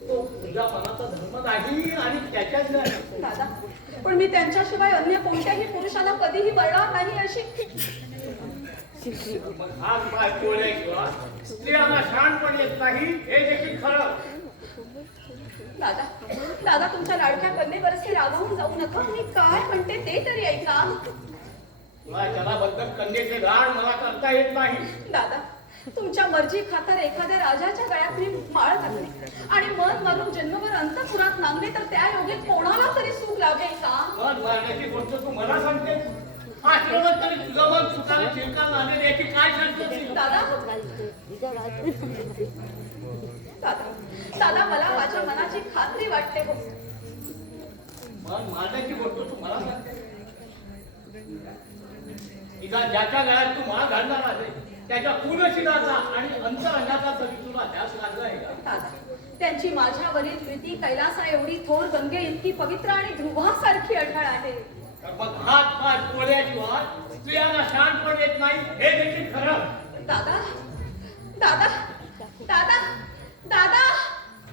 तो तुझ्या मनाचा धर्म नाही आणि त्याच्याच नाही. दादा पण मी त्यांच्याशिवाय अन्य कोणत्याही पुरुषाला कधीही वळणार नाही अशी. मग हात पाय कोळे किंवा स्त्रियांना शहाणपण येत नाही हे देखील खरं. दादा दादा तुमच्या लाडक्या कन्येवरही रागावून जाऊ नका. मी काय म्हणते ते तरी ऐका. तुला जलाबद्दल कन्येचे लाड मला करता येत नाही. दादा तुमच्या मर्जी खातर एखाद्या राजाच्या गळ्यात मी माळ घातली आणि मन मारून जन्मभर अंतपुरात नांगले तर त्या योगे कोणाला तरी सुख लाभेल का? मन मारण्याची गोष्ट तू मला सांगते. आश्रमात तरी तुझं मन सुखाने चिरकाल आले याची काय सांगते? दादा दादा दादा मला माझ्या मनाची खात्री वाटते हो. मन मारण्याची गोष्ट तू मला सांगते. इथं ज्याच्या गळ्यात तू माळ घालणार आहे त्याच्या पूर्णशिलाचा आणि अंतरंगाचा तरी तुला ध्यास लागला आहे का? दादा त्यांची माझ्यावरील प्रीती कैलासा एवढी थोर गंगे इतकी पवित्र आणि ध्रुवासारखी अढळ आहे. तर मग हात पाय कोळ्याची वाट स्त्रियांना शहाणपण येत नाही हे देखील खरं. दादा दादा दादा दादा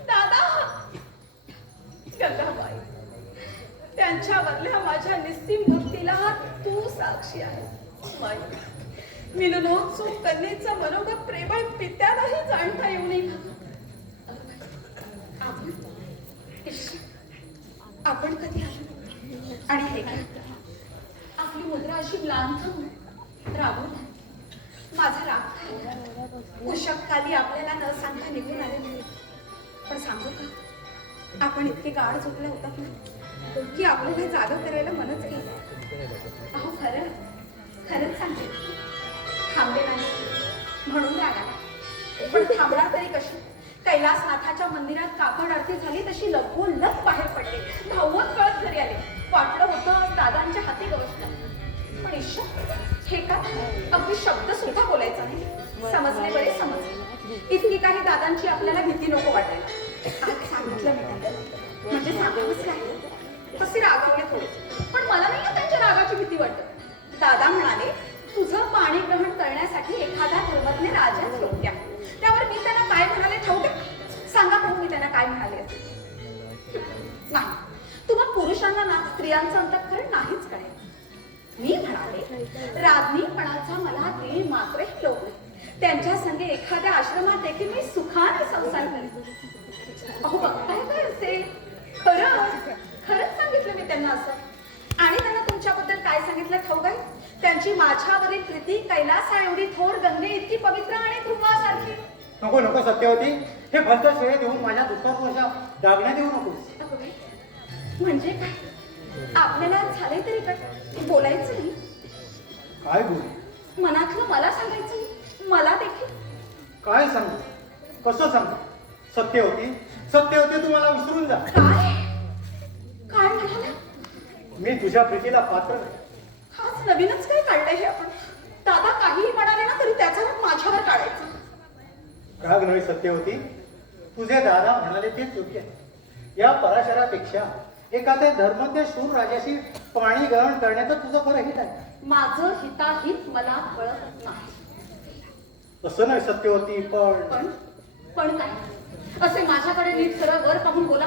दादा गंगाबाई त्यांच्यावरल्या माझ्या निस्सीम भक्तीला तू साक्षी आहे. बाई मिलनोत्सुक कन्येचं मनोगत प्रेमळ पित्यालाही जाणता येऊ नये. आपण कधी आलो आणि हे काय आपली मुद्रा अशी लांथून राबून माझा राग उशक खाली आपल्याला न सांगता निघून आले. पण सांगू का आपण इतके गाढ झोपले होतात ना की आपल्याला जागा करायला मनच केलं. अहो खरंच सांगते थांबले नाही म्हणून राग आला. पण थांबणार तरी कशी? कैलासनाथाच्या मंदिरात काकड आरती झाली तशी लगोलग बाहेर पडले. धावत कळत घरी आले. वाटलं होतं दादांच्या हाती गवसलं. पण ईश्वर हे का अगदी शब्द सुद्धा बोलायचा नाही. समजले बरे समजले. इतकी काही दादांची आपल्याला भीती नको वाटायला. आज सांगितलं मी त्यांना म्हणजे सांगावंच लागलं. तसे रागावले थोडे पण मला नाही त्यांच्या रागाची भीती वाटत. दादा म्हणाले तुझं पाणी ग्रहण करण्यासाठी एखादा धर्मज्ञ राजाच योग्य आहे. त्यावर मी त्यांना काय म्हणाले ठाऊक सांगा भाऊ. मी त्यांना काय म्हणाले नाही तुम्हा पुरुषांना ना स्त्रियांचं अंतःकरण नाहीच कळेल. मी म्हणाले राजनीपणाचा मला ते मात्रही लोकले त्यांच्या संगे एखाद्या आश्रमात देखील मी सुखाने संसार करेन. अहो बघताय काय असे खरंच सांगितलं मी त्यांना असं. आणि त्यांना तुमच्याबद्दल काय सांगितलं ठाऊक आहे? त्यांची माझ्यावरील प्रीती कैलासा एवढी थोर गंगे इतकी पवित्र आणि कृपासारखी. नको नको सत्यवती, हे भलत श्रेय देऊन माझ्या दुःखात वर्षा दागण्या देऊ नकोस. नको बाई. म्हणजे काय? आपल्याला झाले तरी काय बोलायचं नाही? काय बोल? मनातलं मला सांगायचं नाही? मला देखील काय सांगू? कसं सांगू? सत्यवती सत्यवती, तू मला विसरून जा. काय काय म्हणाला? मी तुझ्या प्रीतीला पात्र नाही. हाच नवीनच काय काढलंय हे आपण? दादा काहीही म्हणाले ना तरी त्याचा राग माझ्यावर काढायचा. राग नव्हे सत्यवती, तुझे दादा म्हणाले तेच योग्य आहे. या पराशरापेक्षा एखाद्या धर्मज्ञ शूर राजाशी पाणी ग्रहण करण्याचं तुझं खरं हित आहे. माझं हिताहित मला कळत नाही. असं नाही सत्यवती, पण काय? असे माझ्याकडे नीट सरळ वर पाहून बोला.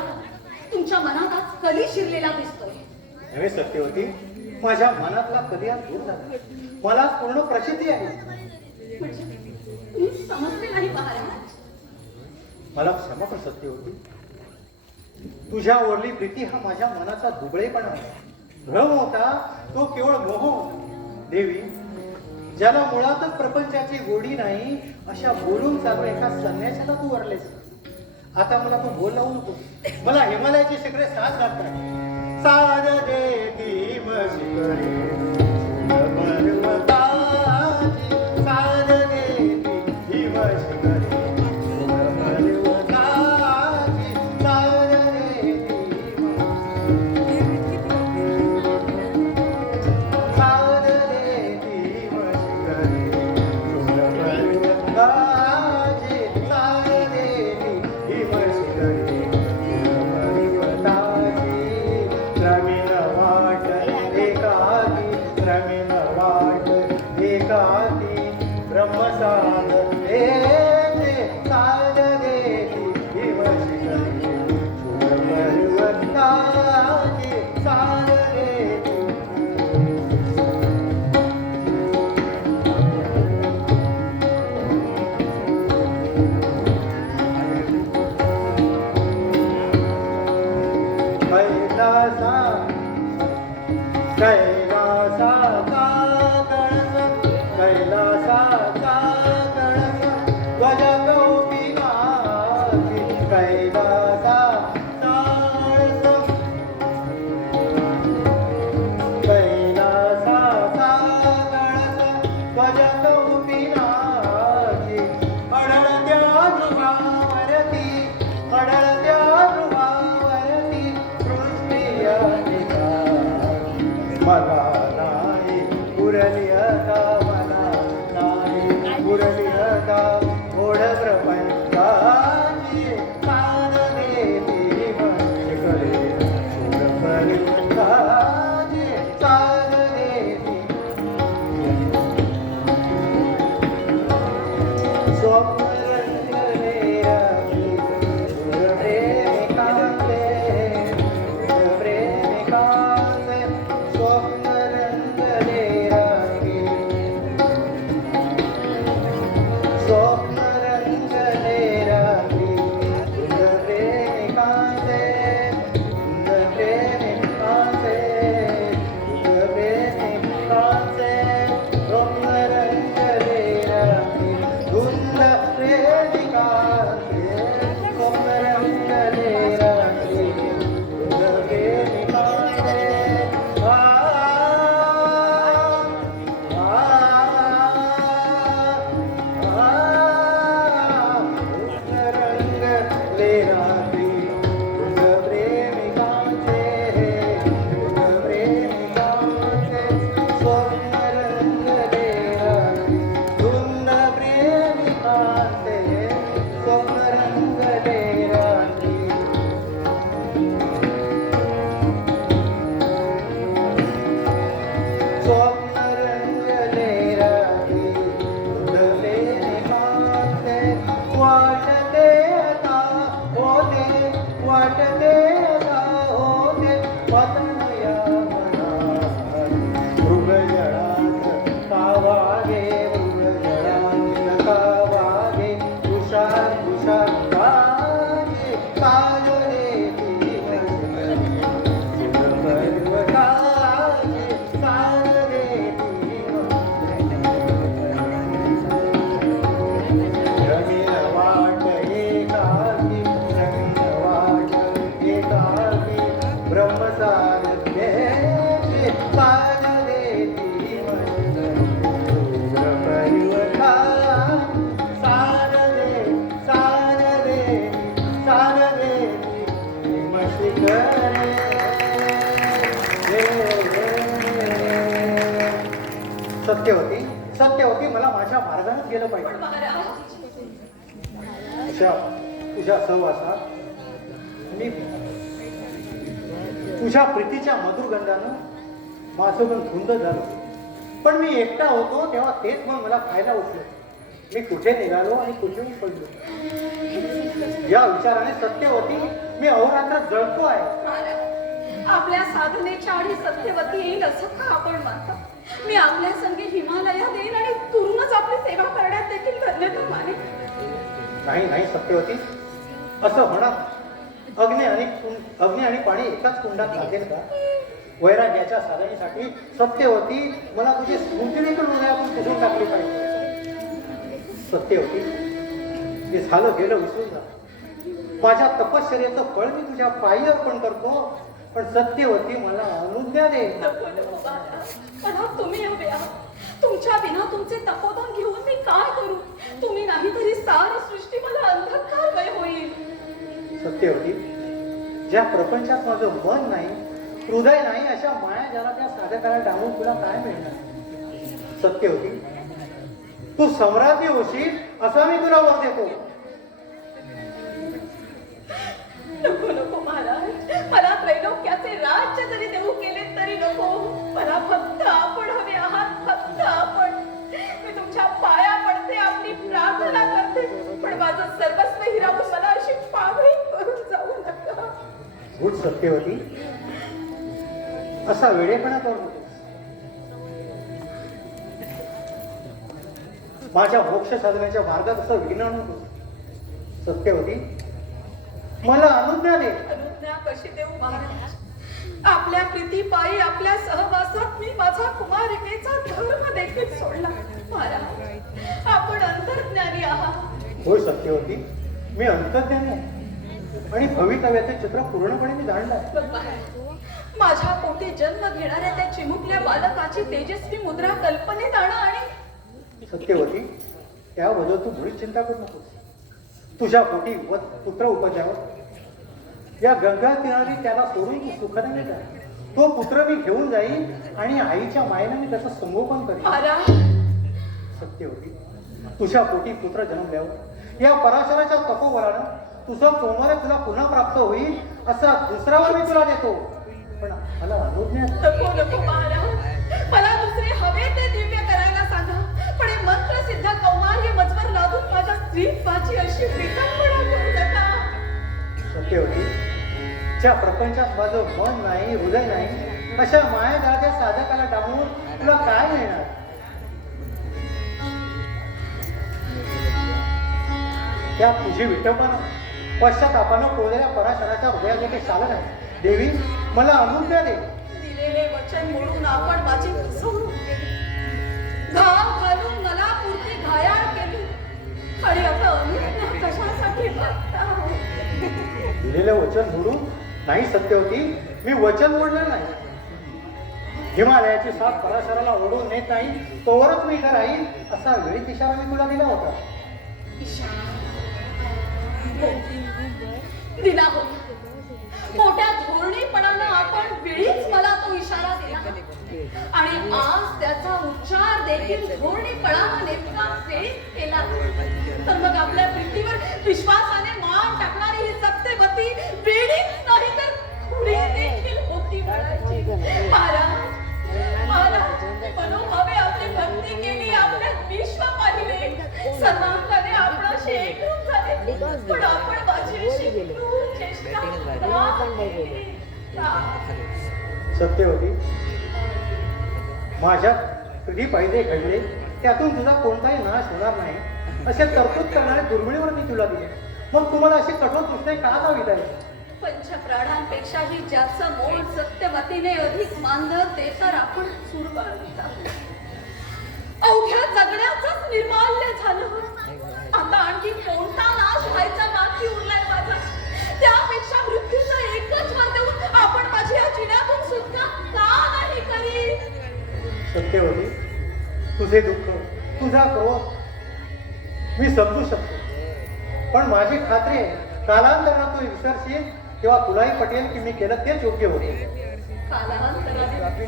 तुमच्या मनात आज कली शिरलेला दिसतोय. नव्हे सत्यवती, माझ्या मनातला कधी आज दूर झाला. मला पूर्ण प्रसिद्धी आहे. म्हणजे मी समजले नाही महाराज. मला क्षमा पण सत्यवती, तुझ्यावरली प्रीती हा माझ्या मनाचा दुबळेपणा होता. भ्रम होता, तो केवळ मोह होता. देवी, ज्याला मुळातच प्रपंचाची गोडी नाही अशा बोलून चालू एका संन्यासाला तू वरलेस. आता मला तू बोल लावू नको. मला हिमालयाची शिखरे साथ घालतात. साध देती मशिकरे पर्वताची, साध देती ही मशिकरे पर्वताची, साध देती साध देती मशिकरे पर्वताची, साध देती ही मशिकरे पर्वताची. रमीन वाट एकाकी, रमीन वाट एकाकी, ब्रह्मसाद देते साध देती ही मशिकरे पर्वताची, साध देती. कैलासाचा कळस, कैलासाचा कळस, ध्वज कौपिनाची, कैलासाचा कळस, कैलासाचा कळस, ध्वज कौपिनाची. अडळत्या ध्रुवावरती, अडळत्या ध्रुवावरती पृथ्वी मला नाही उरली आता, मला नाही उरली आता ओढ प्रपंचाची. साध देती मशिकरे पर्वताची, साध देती. स्वप्न रंगले रात्री, प्रेम कांते, प्रेम कांते, स्वप्न रंगले रात्री, स्वप्न रंगले रात्री, प्रेम कांते, प्रेम कांते, प्रेम कांते, स्वप्न रंगले रात्री, धुंद सत्यवती सत्यवती मला माझ्या मार्गाने गेलं पण पाहिजे. महाराज तुझ्या सहवासात मी तुझ्या प्रीतीच्या मधुर गंधानं माझं मन धुंद झालं. पण मी एकटा होतो तेव्हा तेच मग मला खायला उठलं. मी कुठे निघालो आणि कुठेही पडलो. या विचाराने सत्यवती मी अहोरात्र जळतो आहे. महाराज, आपल्या साधनेच्या आणि सत्यवती येईल असं का आपण मानता? मी आपल्या संगे हिमालयात येईल आणि तुरूनच आपली सेवा करण्यात देखील धन्यता मानेन. नाही नाही सत्यवती, असं होणार. अग्नी आणि पाणी एकाच कुंडात लागेल का? वैराग्याच्या साधनेसाठी सत्यवती मला तुझी स्मृती देखील हृदयातून पुसून टाकली पाहिजे. सत्यवती, जे झालं गेलं विसरून जा. माझ्या तपश्चर्याचं फळ मी तुझ्या पायी अर्पण करतो. पण सत्यवती मला अनुज्ञा दे. नको नको महाराज, मला तुम्ही हवे आहात. तुमच्या बिना तुमचे तपोदान घेऊन मी काय करू? तुम्ही नाही तरी सारी सृष्टी मला अंधकारमय होईल. सत्यवती, ज्या प्रपंचात माझं मन नाही, हृदय नाही, अशा मायाजालाच्या साधकाला डावून तुला काय मिळणार? सत्यवती, तू सम्राज्ञी होशील असा मी तुला वर देतो. नको नको महाराज, मला त्रैलोक्याचे राज्य जरी देऊ केले तरी नको. मला फक्त आपण हवे आहात, फक्त आपण. मी तुमच्या पाया पडते, आपली प्रार्थना करते. पण माझं सर्वस्व हिरावून मला अशी पागळी करून जाऊ नका. गुड सत्यवती, असा वेडेपणा करू नको. माझ्या मोक्ष साधण्याच्या मार्गात असं विघ्न आणू नको. सत्यवती, मला अनुज्ञा दे. अनुज्ञा कशी देऊ महाराज? आपल्या प्रीतीपायी आपल्या सहवासात मी माझा कुमारिकेचा धर्म देखील सोडला. महाराज, आपण अंतर्ज्ञानी आहात. होय सत्यवती, मी अंतर्ज्ञानी आहे आणि भवितव्याचे चित्र पूर्णपणे मी जाणलं आहे. बघ महाराज, माझ्या पोटी जन्म घेणाऱ्या त्या चिमुकल्या बालकाची तेजस्वी मुद्रा कल्पनेत आणा आणि सत्यवती, त्याबद्दल तू मुळीच चिंता करू नकोस. तुझ्या पोटी पुत्र उपजावर या गंगा किनारी त्याला सोडून तू सुखाने जा. तो पुत्र मी घेऊन जाईल आणि आईच्या मायेने मी त्याचं संगोपन करेन. महाराज, सत्यवती, तुझ्या पोटी पुत्र जन्मल्यावर या पराशराच्या तपोबलानं तुझं कोमल तुला पुन्हा प्राप्त होईल असा दुसरा वर मी तुला देतो. पण मला अनुज्ञा आहे. नको नको महाराज, मला दुसरे हवे ते दिव्य करायला सांगा. पण हे मंत्र सिद्ध कौमार्य मजवर लादून माझ्या स्त्रीत्वाची अशी विटंबना करू नका. सत्यवती, ज्या प्रपंचात माझं मन नाही, हृदय नाही, अशा मायाजाळाच्या साधकाला डांबून तुला काय मिळणार? त्या तुझी विटंबना पश्चातापानं कोरलेल्या पराशराच्या हृदयाचे शालन आहे. देवी, मला अनुज्ञा दे. दिलेले वचन मोडून आपण माझी फसवणूक केली. घाव घालून मला पुरती घायाळ केली. आणि आता अनुज्ञा कशासाठी मागता? दिलेलं वचन मोडून नाही सत्यवती, मी वचन मोडलं नाही. हिमालयाची साथ पराशराला ओढून नेत नाही तोवरच मी इथं राहील असा वेळीच इशारा मी तुला दिला होता. दिला होता. मोठ्या धोरणीपणानं आपण वेळीच मला तो इशारा दिला आणि आज त्याचा उच्चार देखील धोरणीपणानं नेमका वेळीच केला. तर मग आपल्या प्रीतीवर विश्वासाने मान टाकणारी ही सत्यवती वेळीच नाही तर खुरी देखील होती म्हणायची. महाराज, मनोभावे आपली भक्ती केली, आपल्यात विश्व पाहिले, सर्वांगाने आपणाशी एकरूप झाले. पण आपण माझ्याशी क्रूर चेष्टा का केली? का? सत्यवती, माझ्या कधी पाहिजे घडले त्यातून तुझा कोणताही नाश होणार नाही असे तरतूद करणारे दुर्मिळीवर मी तुला दिले. मग तुम्हाला अशी कठोर दृष्टी का जावीत आहे? पंचप्राणांपेक्षाही ज्याचं मोल सत्यवतीने अधिक मानलं ते तर आपण चुरगळता. अवघ्या जगण्याचंच निर्माल्य झालं. आता आणखी कोणता नाश व्हायचा बाकी उरलाय माझा? त्यापेक्षा मृत्यूचं एकच वर देऊन आपण माझी या जिण्यातून सुटका का नाही करी? सत्यवती, तुझे दुःख, तुझा क्रोध मी समजू शकतो. पण माझी खात्री आहे कालांतरात तू विसरशील तेव्हा तुलाही पटेल की मी केलं तेच योग्य होते. कालांतराने आपल्या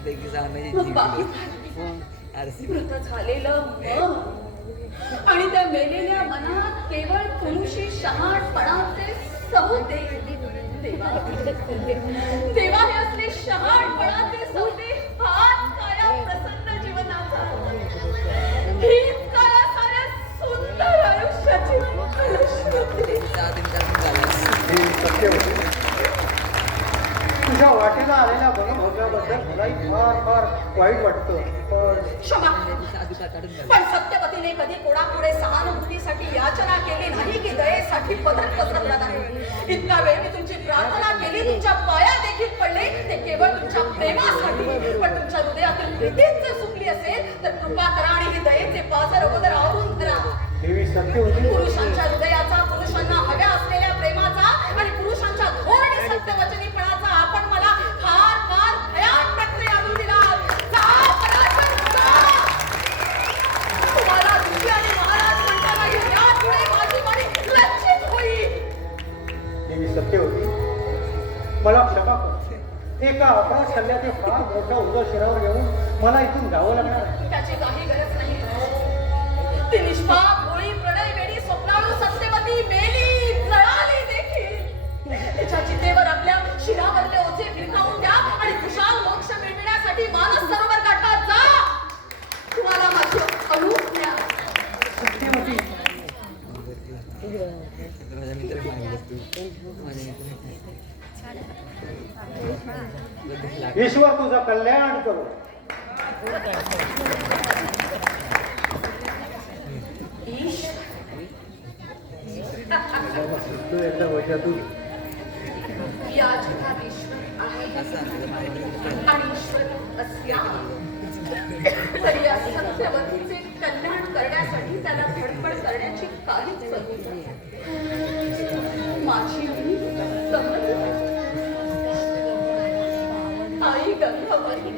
मग बाकी मृत झालेलं मन आणि त्या मेलेल्या मनात केवळ पुरुषी शहाणपणाचे सौदे. देवा हे असले शहाणपणाचे सौदे, हाच काया प्रसन्न जीवनाचा, हीच काया साऱ्या सुंदर आयुष्याची फलश्रुती. हे सत्य होते. तुझ्या वाटेला आलेल्या भगभोगाबद्दल मलाही फार फार वाईट वाटतं, पण क्षमा, पण सत्यवतीने कधी कोणापुढे सहानुभूतीसाठी याचना केली नाही की दयेसाठी पदर पसरवला नाही. इतका वेळ मी तुमची प्रार्थना केली, तुमच्या पाया देखील पडले, ते केवळ तुमच्या प्रेमासाठी. पण तुमच्या हृदयातील प्रीतीच जर सुकली असेल तर कृपा करा आणि ही दयेचे पाझर अगोदर आवरून धरा. देवी सत्य होती. पुरुषांच्या हृदयाचा, पुरुषांना हव्या असलेल्या प्रेमाचा आणि पुरुषांच्या धोरणी सत्यवचनीपणाचा आपण मला फार फार भयानक आणून दिला. जा, पराशर, जा. तुम्हाला ऋषी आणि महाराज म्हणताना यापुढे माझी वाणी लज्जित होईल. देवी सत्य होती. मला क्षमा कर. एका अपराध शल्ल्याचे फार मोठा उदर शिरावर येऊन मला इथून जावं लागणार आहे. त्याची काही गरज नाही. ती निष्पाप भोळी प्रणय वेडी स्वप्नाळू सत्यवती मेली, जळाली देखील. तिच्या चितेवर आपल्या शिरावरले ओझे फिरकावून द्या आणि कुशाल मोक्ष मिळविण्यासाठी मानस सरोवर गाठात जा. तुम्हाला माझी अनूप द्या. सत्यवती, ईश्वर तुझं कल्याण करो. तू एकदा वजातून या जगात ईश्वर आहे आणि ईश्वर असल्याने तरी या सत्यवतीचे कल्याण करण्यासाठी त्याला धडपड करण्याची काहीच गरज नाही. माझी समज आई गंगाबाई,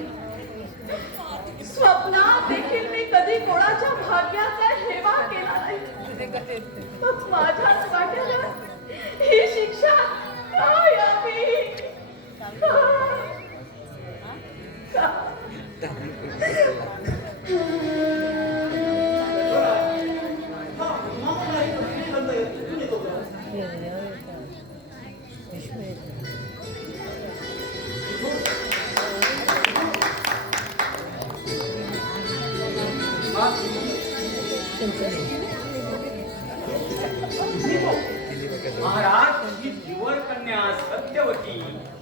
स्वप्नात देखील मी कधी कोणाच्या भाग्याचा हेवा केला नाही. मग माझ्याच वाट्याला ही शिक्षा काय यावी? महाराज, ही धिवर कन्या सत्यवती.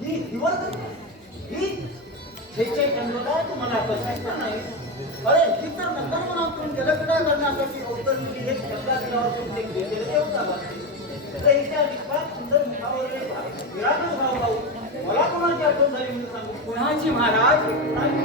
ही हिवर ही छेचे जन्मला तुम्हाला कशाच नाही. अरे ही तर नंतर मनातून जलक्रीडा करण्यासाठी अवतरलेली एक गंगा तीरावर तुमचे गेलेले देवता वाटते. तर इथे निष्पाप सुंदर मुखावर विराट भाव भाऊ मला कोणाची आठवण झाली म्हणून सांगू. कुणाची महाराज? कुणाची